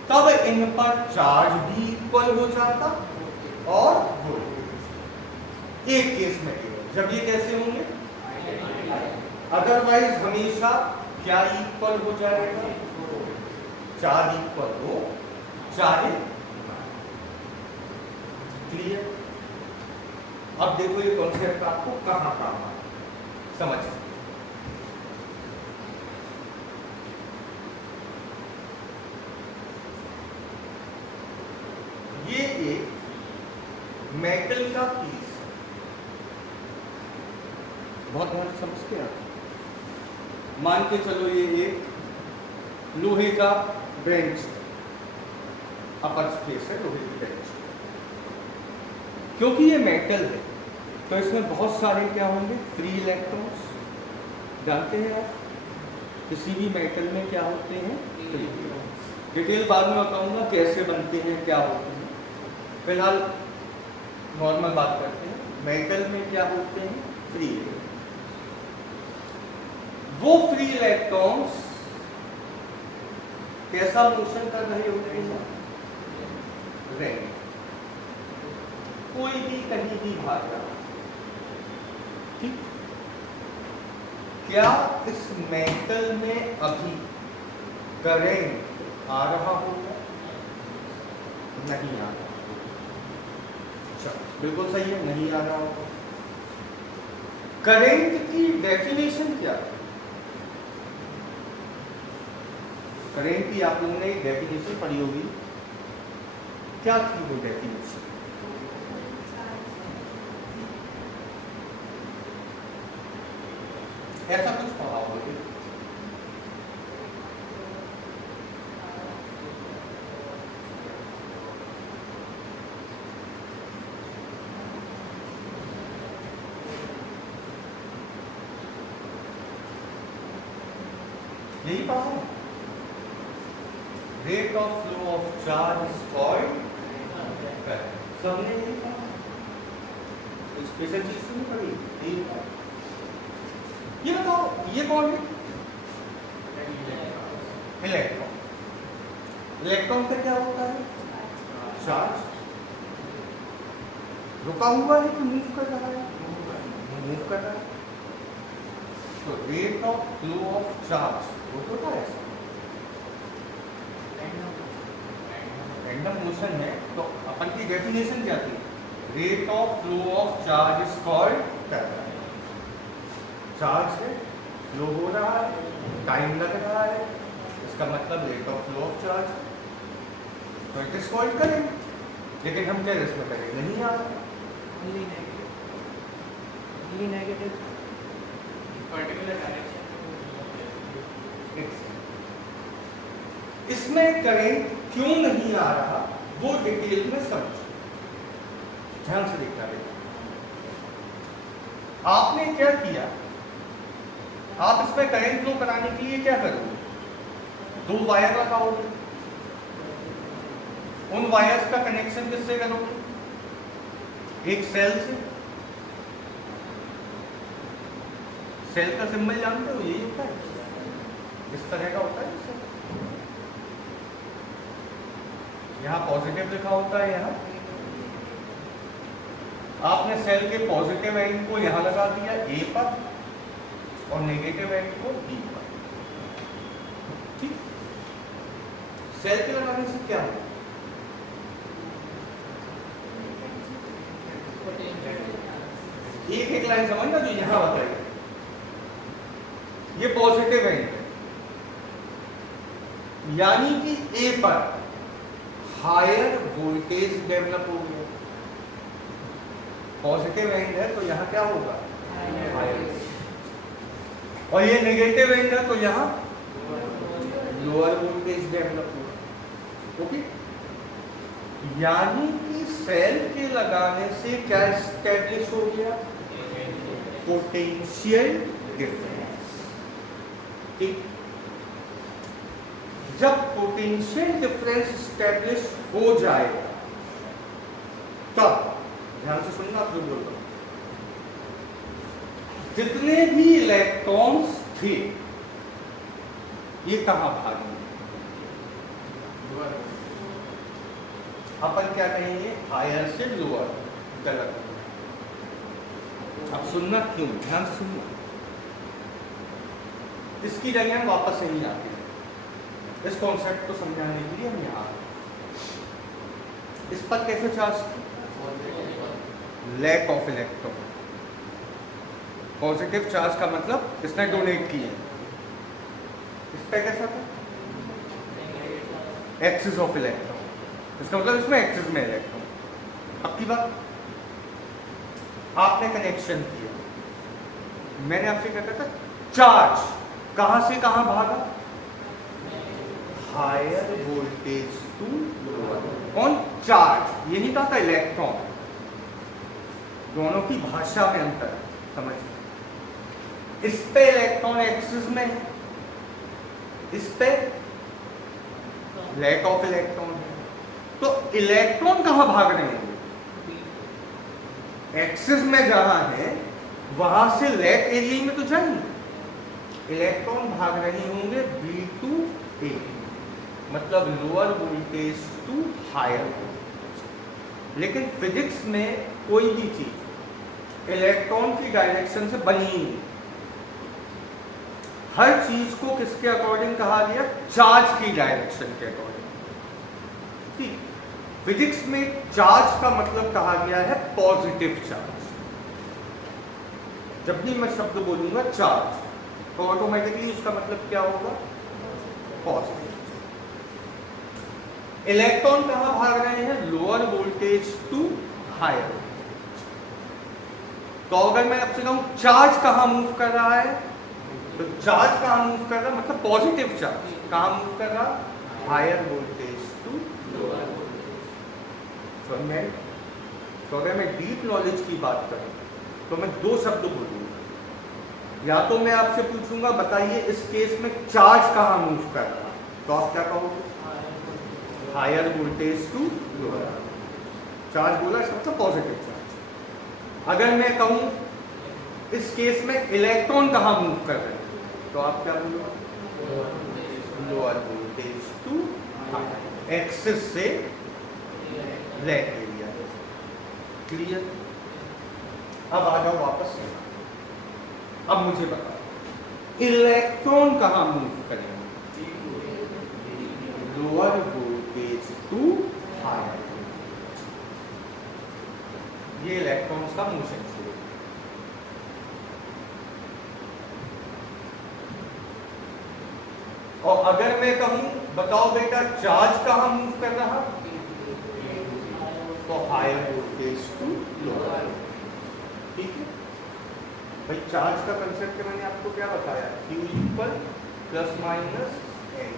तब इन पर चार्ज भी इक्वल हो जाता और वोल्टेज। एक केस में केवल, जब ये कैसे होंगे? अदरवाइज हमेशा क्या इक्वल हो जाएगा? चार्ज इक्वल हो चाहे। क्लियर? अब देखो ये कॉन्सेप्ट आपको कहां काम आए, समझ। ये एक मेटल का पीस है, बहुत ध्यान से समझ के आप मान के चलो ये एक लोहे का बेंच, अपर स्पेस है लोहे की बेंच। क्योंकि ये मेटल है तो इसमें बहुत सारे क्या होंगे? Free electrons. जानते हैं आप किसी भी मेटल में क्या होते हैं? फ्री। डिटेल बाद में बताऊंगा कैसे बनते हैं, क्या होते हैं। फिलहाल नॉर्मल बात करते हैं। मेटल में क्या होते हैं? फ्री। वो फ्री इलेक्ट्रॉन्स कैसा मोशन कर रहे होते हैं? रैंडम, कोई भी कहीं भी भाग रहा। ठीक, क्या इस मेटल में अभी करंट आ रहा होगा? नहीं आ रहा। अच्छा, बिल्कुल सही है, नहीं आ रहा होगा। करंट की डेफिनेशन क्या है? करंट की आप लोगों ने एक डेफिनेशन पढ़ी होगी, क्या थी वो डेफिनेशन? ऐसा कुछ पढ़ा होगा। यही पढ़ा, rate of flow of charge is called current. सबने यही पढ़ा, स्पेशल चीज तो नहीं पढ़ी, यही पढ़ा। ये बताओ, ये कौन है? इलेक्ट्रॉन। इलेक्ट्रॉन का क्या होता है? चार्ज। रुका हुआ है कि मूव कर रहा है? मूव कर रहा है। तो rate of flow of charge वो होता है ऐसा, रैंडम मोशन है। तो अपन की डेफिनेशन क्या थी? Rate of flow of charge is called current. Charge है, फ्लो हो रहा है, टाइम लग रहा है, इसका मतलब rate of flow of charge, तो इट इज कॉल्ड करंट। लेकिन हम क्या इसमें करें? नहीं आ रहा, नेगेटिव पर्टिकुलर डायरेक्शन। इसमें करंट क्यों नहीं आ रहा वो डिटेल में समझो, ध्यान से देखना बेटा। आपने क्या किया, आप इसमें करंट फ्लो कराने के लिए क्या करोगे? 2 वायर लगाओगे। उन वायर्स का कनेक्शन किससे करोगे? एक सेल से। सेल का सिंबल जानते हो? यही होता है, इस तरह का होता है। यहाँ पॉजिटिव लिखा होता है, यहाँ आपने सेल के पॉजिटिव एंड को यहाँ लगा दिया ए पर और नेगेटिव एंड को बी पर। ठीक, सेल के लगाने से क्या होगा? एक एक लाइन समझना जो यहाँ बताइए। ये पॉजिटिव एंड है, यानी कि ए पर हायर वोल्टेज डेवलप हो गया। पॉजिटिव एंड है तो यहां क्या होगा? हायर। और ये नेगेटिव एंड है तो यहां लोअर वोल्टेज डेवलप होगा। ओके, यानी कि सेल के लगाने से क्या एस्टैब्लिश हो गया? Potential difference. ठीक, जब पोटेंशियल डिफरेंस एस्टैब्लिश हो जाएगा तब, ध्यान से सुनना जो बोल रहा हूं, जितने भी इलेक्ट्रॉन्स थे ये कहां भागेंगे? अपन क्या कहेंगे? हायर से लोअर। गलत। अब सुनना क्यों, ध्यान से सुनना। इसकी जगह वापस नहीं आती, इस कॉन्सेप्ट को समझाने के लिए हम यहाँ इस पर कैसे charge? Lack of electron. Positive charge का मतलब इसने डोनेट किए, इस पर कैसा था? एक्सिस ऑफ इलेक्ट्रॉन, इसका मतलब इसमें एक्सिस में इलेक्ट्रॉन। अब की बात, आपने कनेक्शन किया, मैंने आपसे क्या कहता? चार्ज कहां से कहां भागा? Higher voltage to lower. कौन? चार्ज। यही कहा था इलेक्ट्रॉन। दोनों की भाषा में अंतर समझ। इस पे इलेक्ट्रॉन एक्सिस में है, इस पे लैक ऑफ इलेक्ट्रॉन है। तो इलेक्ट्रॉन कहां भाग रहे हैं? एक्सिस में जहां है वहां से लैक एरिया में तो जाएंगे। इलेक्ट्रॉन भाग रहे होंगे बी टू ए, मतलब lower voltage to higher voltage. लेकिन फिजिक्स में कोई भी चीज इलेक्ट्रॉन की डायरेक्शन से बनी ही नहीं। हर चीज को किसके अकॉर्डिंग कहा गया? चार्ज की डायरेक्शन के अकॉर्डिंग। ठीक, फिजिक्स में चार्ज का मतलब कहा गया है पॉजिटिव चार्ज। जब भी मैं शब्द बोलूंगा चार्ज तो ऑटोमेटिकली उसका मतलब क्या होगा? पॉजिटिव। इलेक्ट्रॉन कहां भाग रहे हैं? Lower voltage to higher. तो अगर मैं आपसे कहूं चार्ज कहां मूव कर रहा है, तो चार्ज कहां मूव कर रहा है मतलब पॉजिटिव चार्ज कहां मूव कर रहा? Higher voltage to lower voltage. तो अगर मैं डीप नॉलेज की बात करूं तो मैं दो शब्द बोलूंगा। या तो मैं आपसे पूछूंगा बताइए इस केस में चार्ज कहां मूव कर रहा, तो आप क्या कहोगे? Higher voltage to lower. Charge बोला इसका मतलब पॉजिटिव चार्ज। अगर मैं कहूं इस केस में इलेक्ट्रॉन कहां मूव कर रहे हैं, तो आप क्या बोलोगे? Lower voltage to higher. Axis से लेट एरिया। क्लियर? अब आ जाओ वापस। अब मुझे बताओ इलेक्ट्रॉन कहां मूव करेंगे? Lower voltage to higher. ये इलेक्ट्रॉन्स का मोशन शुरू। और अगर मैं कहूं बताओ बेटा चार्ज कहां मूव कर रहा, तो हायर वोल्टेज टू लोअर। ठीक है भाई, चार्ज का कंसेप्ट मैंने आपको क्या बताया? Q equal plus minus n।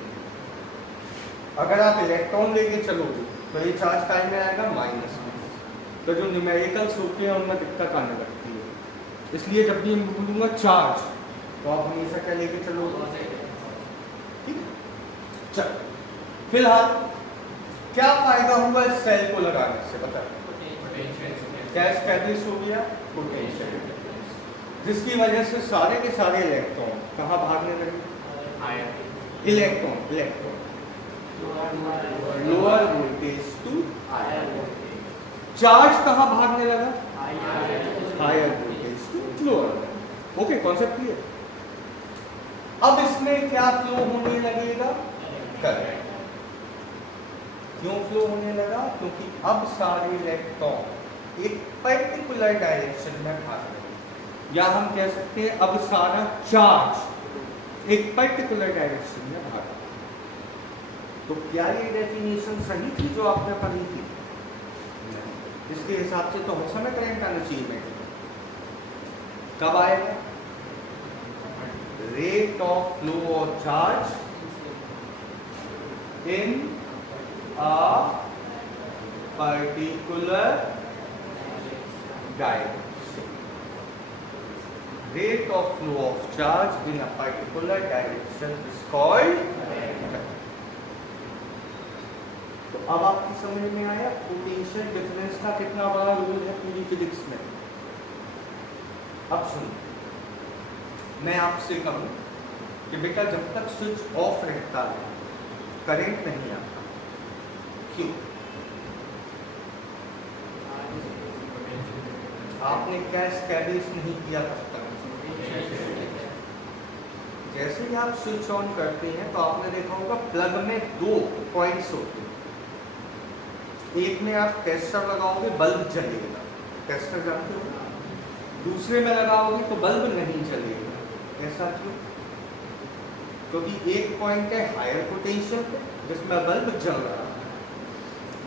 अगर आप इलेक्ट्रॉन लेके चलोगे तो ये चार्ज टाइम में आएगा माइनस में। तो जो न्यूमेरिकल्स होते हैं उनमें दिक्कत आने लगती है, इसलिए जब भी मैं बोलूँगा चार्ज तो आप हमेशा क्या लेके चलोगे? ठीक है। चल फिलहाल क्या फायदा हुआ इस सेल को लगाने से? बताइए। क्या एस्टैब्लिश हो गया? पोटेंशियल, जिसकी वजह से सारे के सारे इलेक्ट्रॉन कहाँ भागने लगे? Electron lower voltage to higher voltage. Charge कहाँ भागने लगा? Higher voltage to lower. Okay, concept clear? अब इसमें क्या फ्लो होने लगेगा? करंट। क्यों फ्लो होने लगा? क्योंकि अब सारे इलेक्ट्रॉन एक पर्टिकुलर डायरेक्शन में भाग रहे हैं, या हम कह सकते हैं अब सारा चार्ज एक पर्टिकुलर डायरेक्शन में भाग रहा है। तो क्या ये डेफिनेशन सही थी जो आपने पढ़ी थी? इसके हिसाब से तो हर समय करंट आना चाहिए। कब आएगा? Rate of flow of charge in a particular direction. Rate of flow of charge in a particular direction is called current. तो अब आपकी समझ में आया पोटेंशियल डिफरेंस का कितना बड़ा रोल है पूरी फिजिक्स में। अब सुनो, मैं आपसे कहूं कि बेटा जब तक स्विच ऑफ रहता है करंट नहीं आता। क्यों? आपने क्या एस्टैब्लिश नहीं किया तब तक? जैसे ही आप स्विच ऑन करते हैं तो आपने देखा होगा प्लग में दो पॉइंट्स होते हैं। एक में आप टेस्टर लगाओगे बल्ब जलेगा, टेस्टर जानते हो। दूसरे में लगाओगे तो बल्ब नहीं जलेगा। ऐसा क्यों? क्योंकि एक पॉइंट है हायर पोटेंशियल पे जिसमें बल्ब जल रहा है,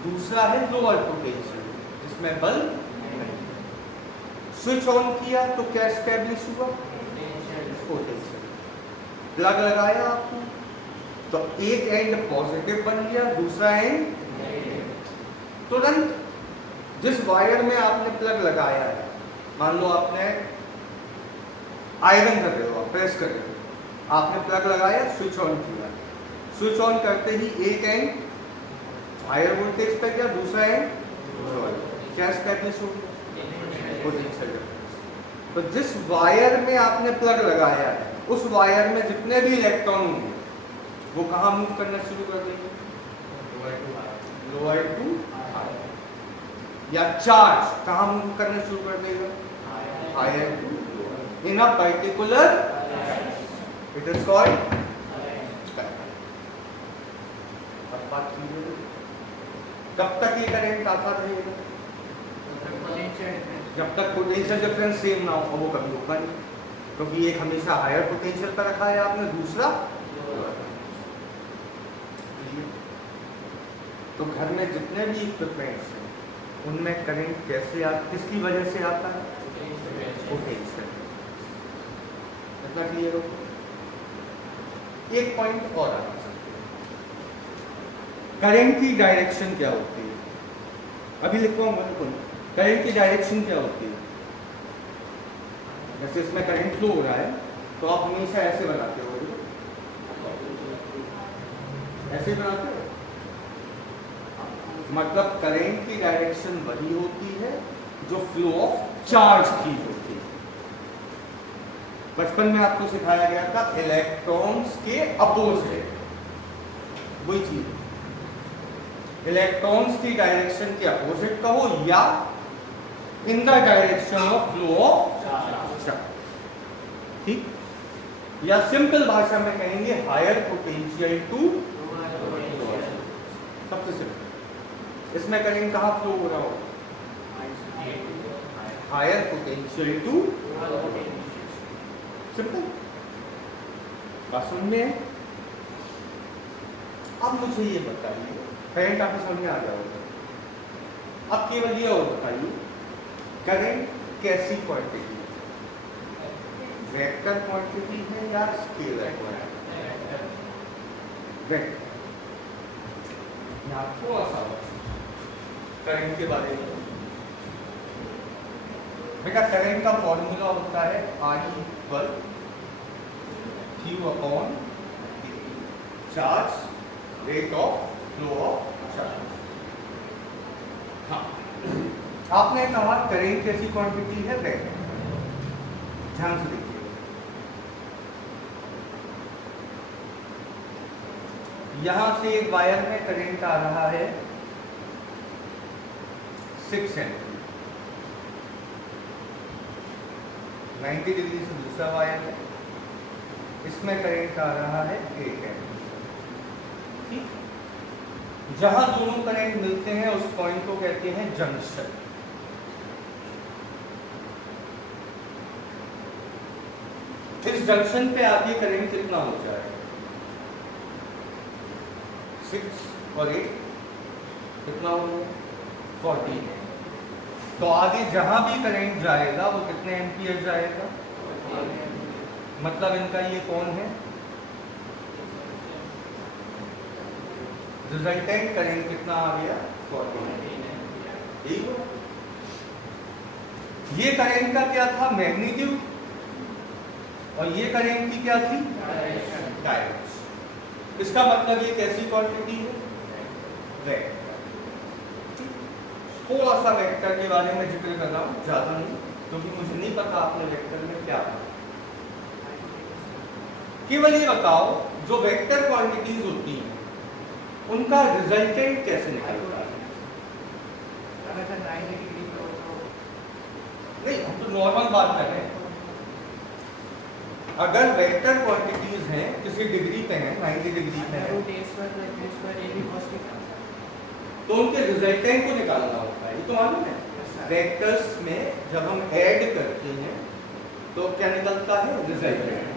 दूसरा है लोअर पोटेंशियल जिसमें बल्ब नहीं। स्विच ऑन किया तो क्या एस्टैब्लिश हुआ? पोटेंशियल। प्लग लगाया आपको तो एक एंड पॉजिटिव बन गया, दूसरा एंड तुरंत जिस वायर में आपने प्लग लगाया है, मान लो आपने आयरन कर रहे हो, आप प्रेस कर रहे हो, आपने प्लग लगाया, स्विच ऑन किया, स्विच ऑन करते ही एक एंड हायर वोल्टेज पे गया, दूसरा एंड क्या एस्टैब्लिश हो गया? पोटेंशियल। तो जिस वायर में आपने प्लग लगाया है उस वायर में जितने भी इलेक्ट्रॉन होंगे वो कहाँ मूव करना शुरू कर देंगे? Lower to higher. या चार्ज कहाँ मूव करना शुरू कर देगा? Higher to lower in a particular, it is called. अब बात कीजिए कब तक ये करंट आता रहेगा? पोटेंशियल जब तक पोटेंशियल डिफरेंस सेम ना हो, और वो कभी होगा नहीं, क्योंकि एक हमेशा हायर पोटेंशियल पर रखा है आपने, दूसरा। तो घर में जितने भी इक्विपमेंट्स हैं उनमें करंट कैसे किसकी वजह से आता है? पोटेंशियल। इतना क्लियर हो? एक पॉइंट और आता है, करंट की डायरेक्शन क्या होती है? अभी लिखवाऊंगा, करंट की डायरेक्शन क्या होती है? जैसे इसमें करंट फ्लो हो रहा है तो आप हमेशा ऐसे बनाते हो, ऐसे बनाते हो, मतलब करंट की डायरेक्शन वही होती है जो फ्लो ऑफ चार्ज की होती है। बचपन में आपको सिखाया गया था इलेक्ट्रॉन्स के अपोजिट, वही चीज। इलेक्ट्रॉन्स की डायरेक्शन के अपोजिट कहो या in the direction of flow of charge, ठीक? या सिंपल भाषा में कहेंगे हायर पोटेंशियल टू, सबसे सिंपल। इसमें करंट कहाँ फ्लो हो रहा हो? हायर पोटेंशियल टू, सिंपल बात समझ में। अब मुझे ये बताइए, करंट आपको समझ में आ गया होगा, अब केवल ये और बताइए करंट कैसी क्वांटिटी है? वेक्टर क्वांटिटी है या स्केलर क्वांटिटी? वेक्टर। यहाँ थोड़ा सा करंट के बारे में बेटा, करंट का फॉर्मूला होता है I equal Q upon charge, rate of flow of charge. हाँ, आपने कहा करंट कैसी क्वांटिटी है? वेक्टर। ध्यान से देखिए, यहां से एक वायर में करंट आ रहा है 6 एम्पीयर, 90 डिग्री से दूसरा वायर है, इसमें करंट आ रहा है 8 एम्पीयर, ठीक? जहां दोनों करंट मिलते हैं उस पॉइंट को कहते हैं जंक्शन। इस जंक्शन पे आके करंट कितना हो जाएगा? 6 और 8 कितना हो गया? 40। तो आगे जहां भी करंट जाएगा वो कितने एम्पियर जाएगा? मतलब इनका ये कौन है? रिजल्टेंट करंट कितना आ गया? 40। ठीक है। ये करंट का क्या था? मैग्नीट्यूड। और ये करंट की क्या थी? डायरेक्शन। इसका मतलब ये कैसी क्वांटिटी है? वेक्टर। थोड़ा सा वेक्टर के बारे में जिक्र कर रहा हूं, ज्यादा नहीं, क्योंकि मुझे नहीं पता आपने वेक्टर में क्या पढ़ा। केवल ये बताओ, जो वेक्टर क्वांटिटीज होती हैं उनका रिजल्टेंट कैसे निकलता है? नहीं, हम तो नॉर्मल बात कर रहे हैं। अगर वेक्टर क्वांटिटीज हैं, किसी डिग्री पे हैं, 90 डिग्री पे हैं, तो उनके रिजल्टेंट को निकालना होता है। ये तो मालूम है, वेक्टर्स में जब हम ऐड करते हैं तो क्या निकलता है? रिजल्टेंट।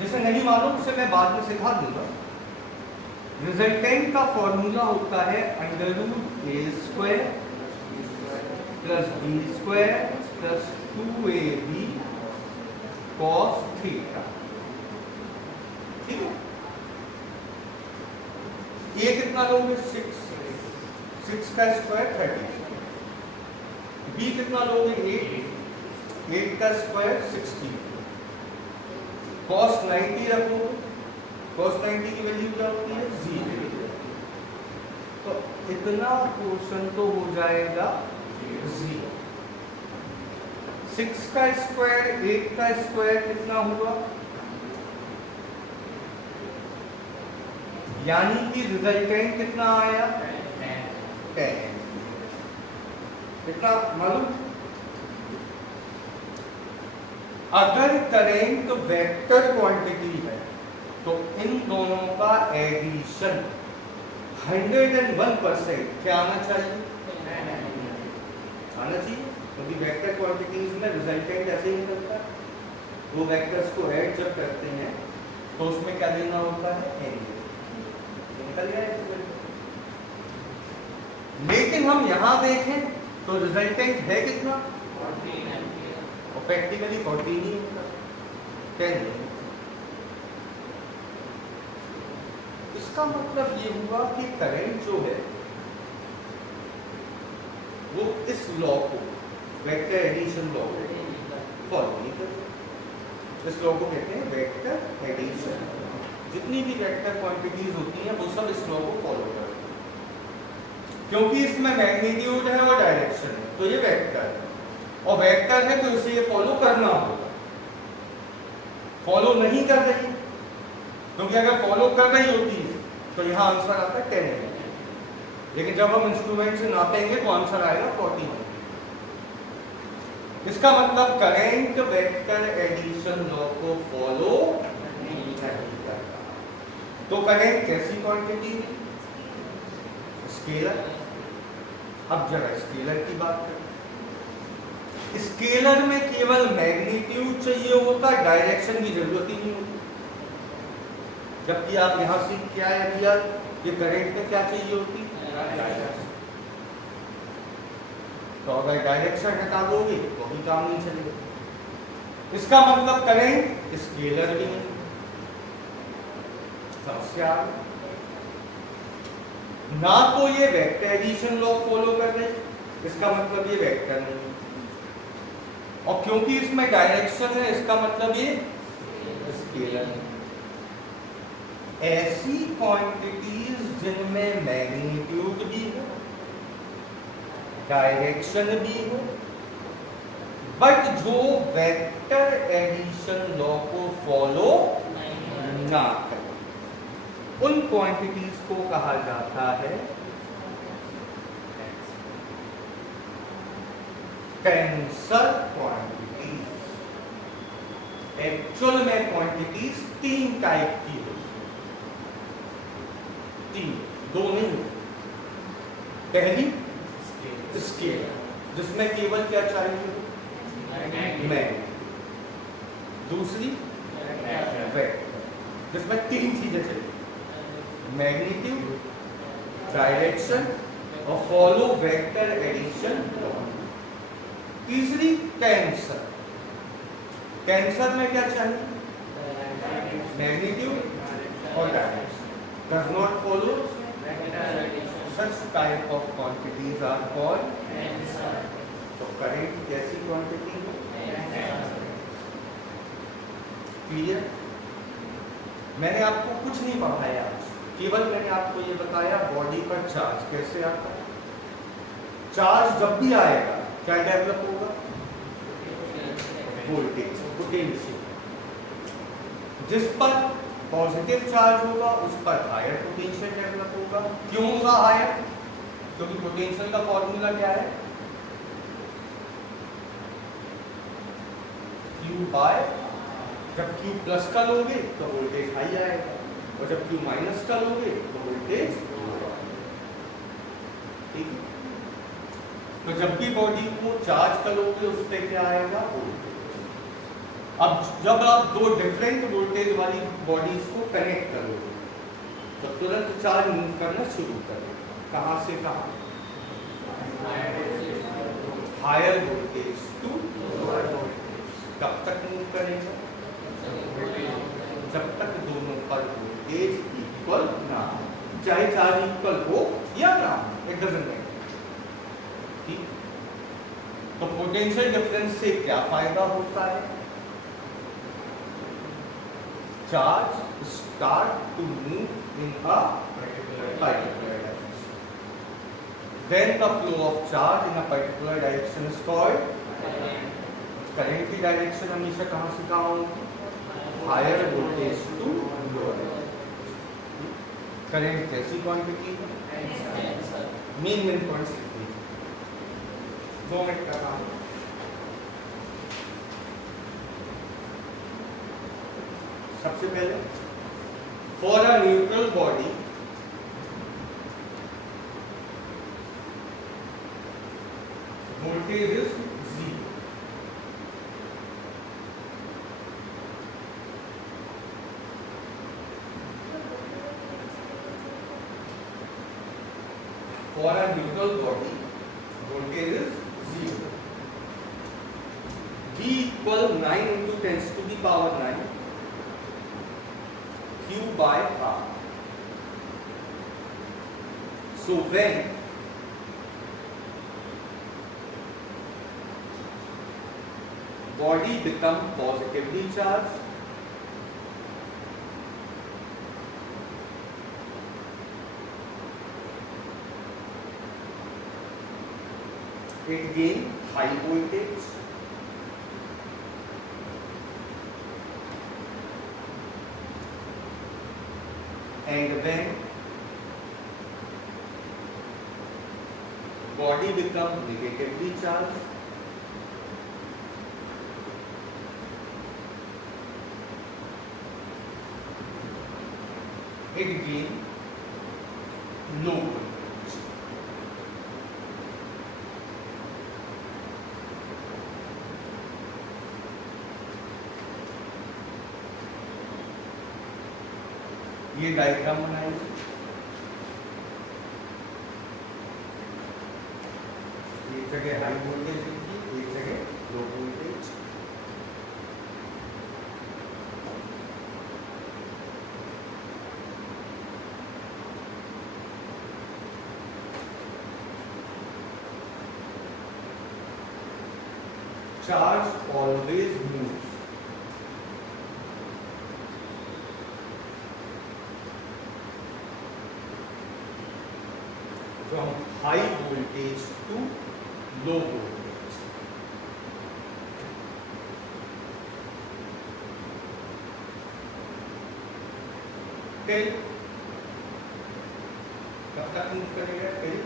जिसे नहीं मालूम उसे मैं बाद में सिखा दूंगा। रिजल्टेंट का फॉर्मूला होता है √a² plus b² plus 2ab cos theta. ठीक है? ये कितना लोगे? 6 का स्क्वायर 30। b कितना लोगे? 8 का स्क्वायर 60। cos 90 रखोगे, cos 90 की वैल्यू क्या होती है? 0। तो इतना पोर्शन तो हो जाएगा 0। 6 का स्क्वायर 8 का स्क्वायर कितना हुआ? यानी कि रिजल्टेंट कितना आया? 10। कितना मालूम? अगर करंट वेक्टर क्वांटिटी है तो इन दोनों का एडिशन 101% क्या आना चाहिए? आना चाहिए, क्योंकि वेक्टर क्वांटिटीज में रिजल्टेंट ऐसे ही निकलता है। वो वेक्टर्स को ऐड जब करते हैं तो उसमें क्या लेना होता है? n निकल गया है। लेकिन हम यहां देखें तो रिजल्टेंट है कितना? और प्रैक्टिकली 14 ही होता है, 10 नहीं। इसका मतलब ये हुआ कि करंट जो है वो इस लॉ को, वेक्टर एडिशन लॉ को फॉलो नहीं करता। इस लॉ को कहते हैं वेक्टर एडिशन। जितनी भी वेक्टर क्वांटिटीज होती हैं वो सब इस लॉ को फॉलो करती हैं, क्योंकि इसमें मैग्नीट्यूड है और डायरेक्शन है, तो ये वेक्टर है। और वेक्टर है तो इसे ये फॉलो करना होगा। फॉलो नहीं कर रही, क्योंकि अगर फॉलो कर रही होती तो यहाँ आंसर आता है 10, लेकिन जब हम इंस्ट्रूमेंट से नापेंगे तो आंसर आएगा 14। इसका मतलब करंट वेक्टर एडिशन लॉ को फॉलो नहीं करता। तो करंट कैसी क्वांटिटी है? स्केलर। अब जरा स्केलर की बात करें। स्केलर में केवल मैग्नीट्यूड चाहिए होता, डायरेक्शन की जरूरत ही नहीं होती। जबकि आप यहां से क्या है किया, ये करंट में क्या चाहिए होती? तो अगर डायरेक्शन हटा दोगे तो भी काम नहीं चलेगा। इसका मतलब करंट स्केलर भी नहीं। समस्या ना तो ये वेक्टर एडिशन लॉ फॉलो कर रहे, इसका मतलब ये वेक्टर नहीं, और क्योंकि इसमें डायरेक्शन है इसका मतलब ये स्केलर है। ऐसी क्वांटिटीज जिनमें मैग्नीट्यूड भी हो, डायरेक्शन भी हो, बट जो वेक्टर एडिशन लॉ को फॉलो ना करे, उन क्वांटिटीज को कहा जाता है टेंसर क्वांटिटीज। एक्चुअल में क्वांटिटीज 3 टाइप की होती, 3, 2 नहीं। पहली स्केलर, जिसमें केवल क्या चाहिए? मैग्नीट्यूड। दूसरी वेक्टर, जिसमें 3 चीजें चाहिए, मैग्नीट्यूड, डायरेक्शन और फॉलो वेक्टर एडिशन। तीसरी टेंसर। टेंसर में क्या चाहिए? मैग्नीट्यूड और direction. Does not follow such type of quantities are called tensor. तो करंट कैसी क्वांटिटी है? क्लियर? मैंने आपको कुछ नहीं पढ़ाया आज, केवल मैंने आपको ये बताया बॉडी पर चार्ज कैसे आता है। चार्ज जब भी आएगा क्या डेवलप होगा? Voltage, potential. जिस पर पॉजिटिव चार्ज होगा उस पर हायर पोटेंशियल डेवलप होगा। क्यों होगा हायर? क्योंकि पोटेंशियल का फॉर्मूला क्या है? Q बाय, जब Q प्लस का लोगे तो वोल्टेज हाई आएगा, और जब Q माइनस का लोगे तो वोल्टेज लो आएगा। ठीक है? तो जब भी बॉडी को चार्ज करोगे उस पर क्या आएगा? वोल्टेज। अब जब आप 2 डिफरेंट वोल्टेज वाली बॉडीज को कनेक्ट करोगे तो तुरंत चार्ज मूव करना शुरू करेगा। कहां से कहां? Higher voltage to lower voltage. कब तक मूव करेगा? जब तक दोनों पर वोल्टेज इक्वल ना हो, चाहे चार्ज इक्वल हो या ना हो, इट डजंट मैटर। ठीक? तो पोटेंशियल डिफरेंस से क्या फायदा होता है? Charge start to move in a particular direction. Then the flow of charge in a particular direction is called current की डायरेक्शन हमेशा कहाँ से कहाँ होगी? Higher voltage to lower. Current कैसी क्वांटिटी है? मेन पॉइंट्स लिखिए, 2 मिनट का काम। सबसे पहले for a neutral body voltage is 0. For a neutral body, voltage is 0. V equal 9 into 10 to the power 9 Q by R. So when body become positively charged, it gain high voltage, and when body become negatively charged, it gain low voltage. ये diagram बनाइए। एक जगह high voltage लिखी, एक जगह low voltage. Charge always moves from high voltage to low voltage. Till कब तक move करेगा? till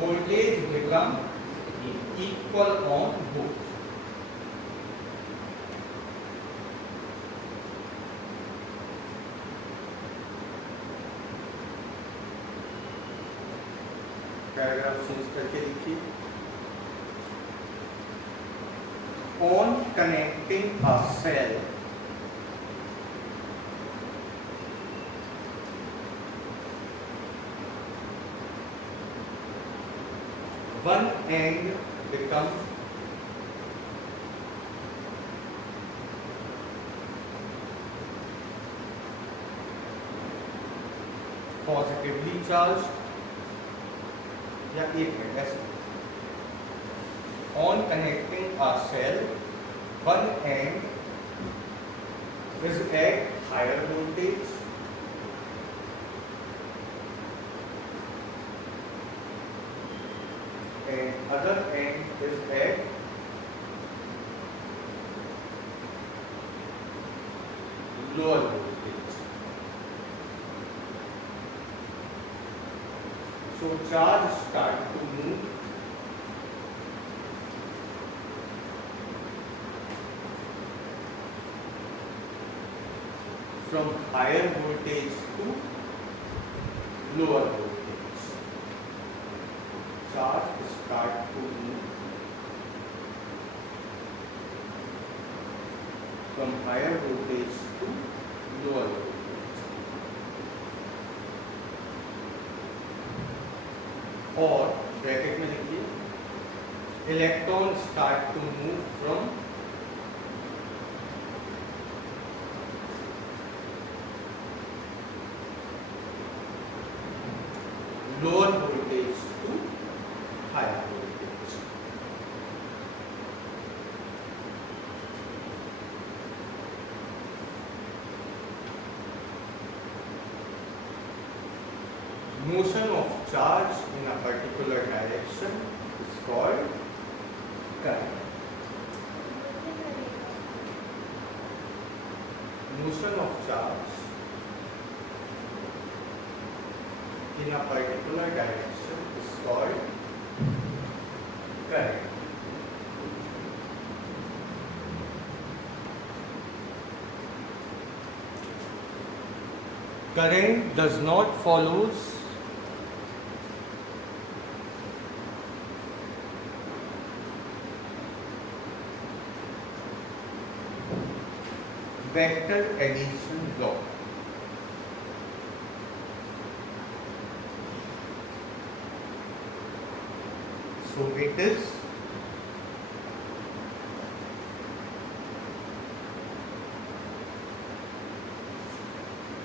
voltage become equal on both. Paragraph change करके लिखिए। On connecting a cell one end becomes positively charged, या एक मिनट ऐसे। On connecting a cell, one end is at higher voltage and other end is at lower voltage. So charge start to move from higher voltage to lower voltage. Charge start to move from higher voltage to lower voltage. और bracket में लिखिए electron start to move from lower voltage to higher voltage. Motion of charge in a particular direction is called current. Motion of charge in a particular direction is called current. Current does not follows vector addition law. So it is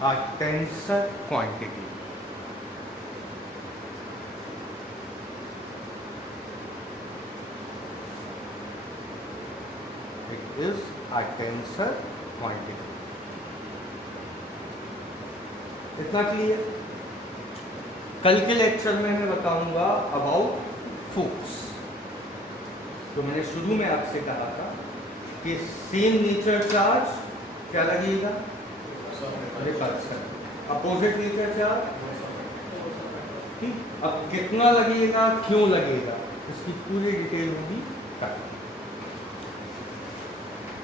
a tensor quantity. It is a tensor quantity. इतना clear? कल के lecture में मैं बताऊंगा about force. तो मैंने शुरू में आपसे कहा था कि सेम नेचर चार्ज क्या लगेगा? रिपल्सन। अपोजिट नेचर चार्ज ठीक। अब कितना लगेगा, क्यों लगेगा, इसकी पूरी डिटेल होगी कल।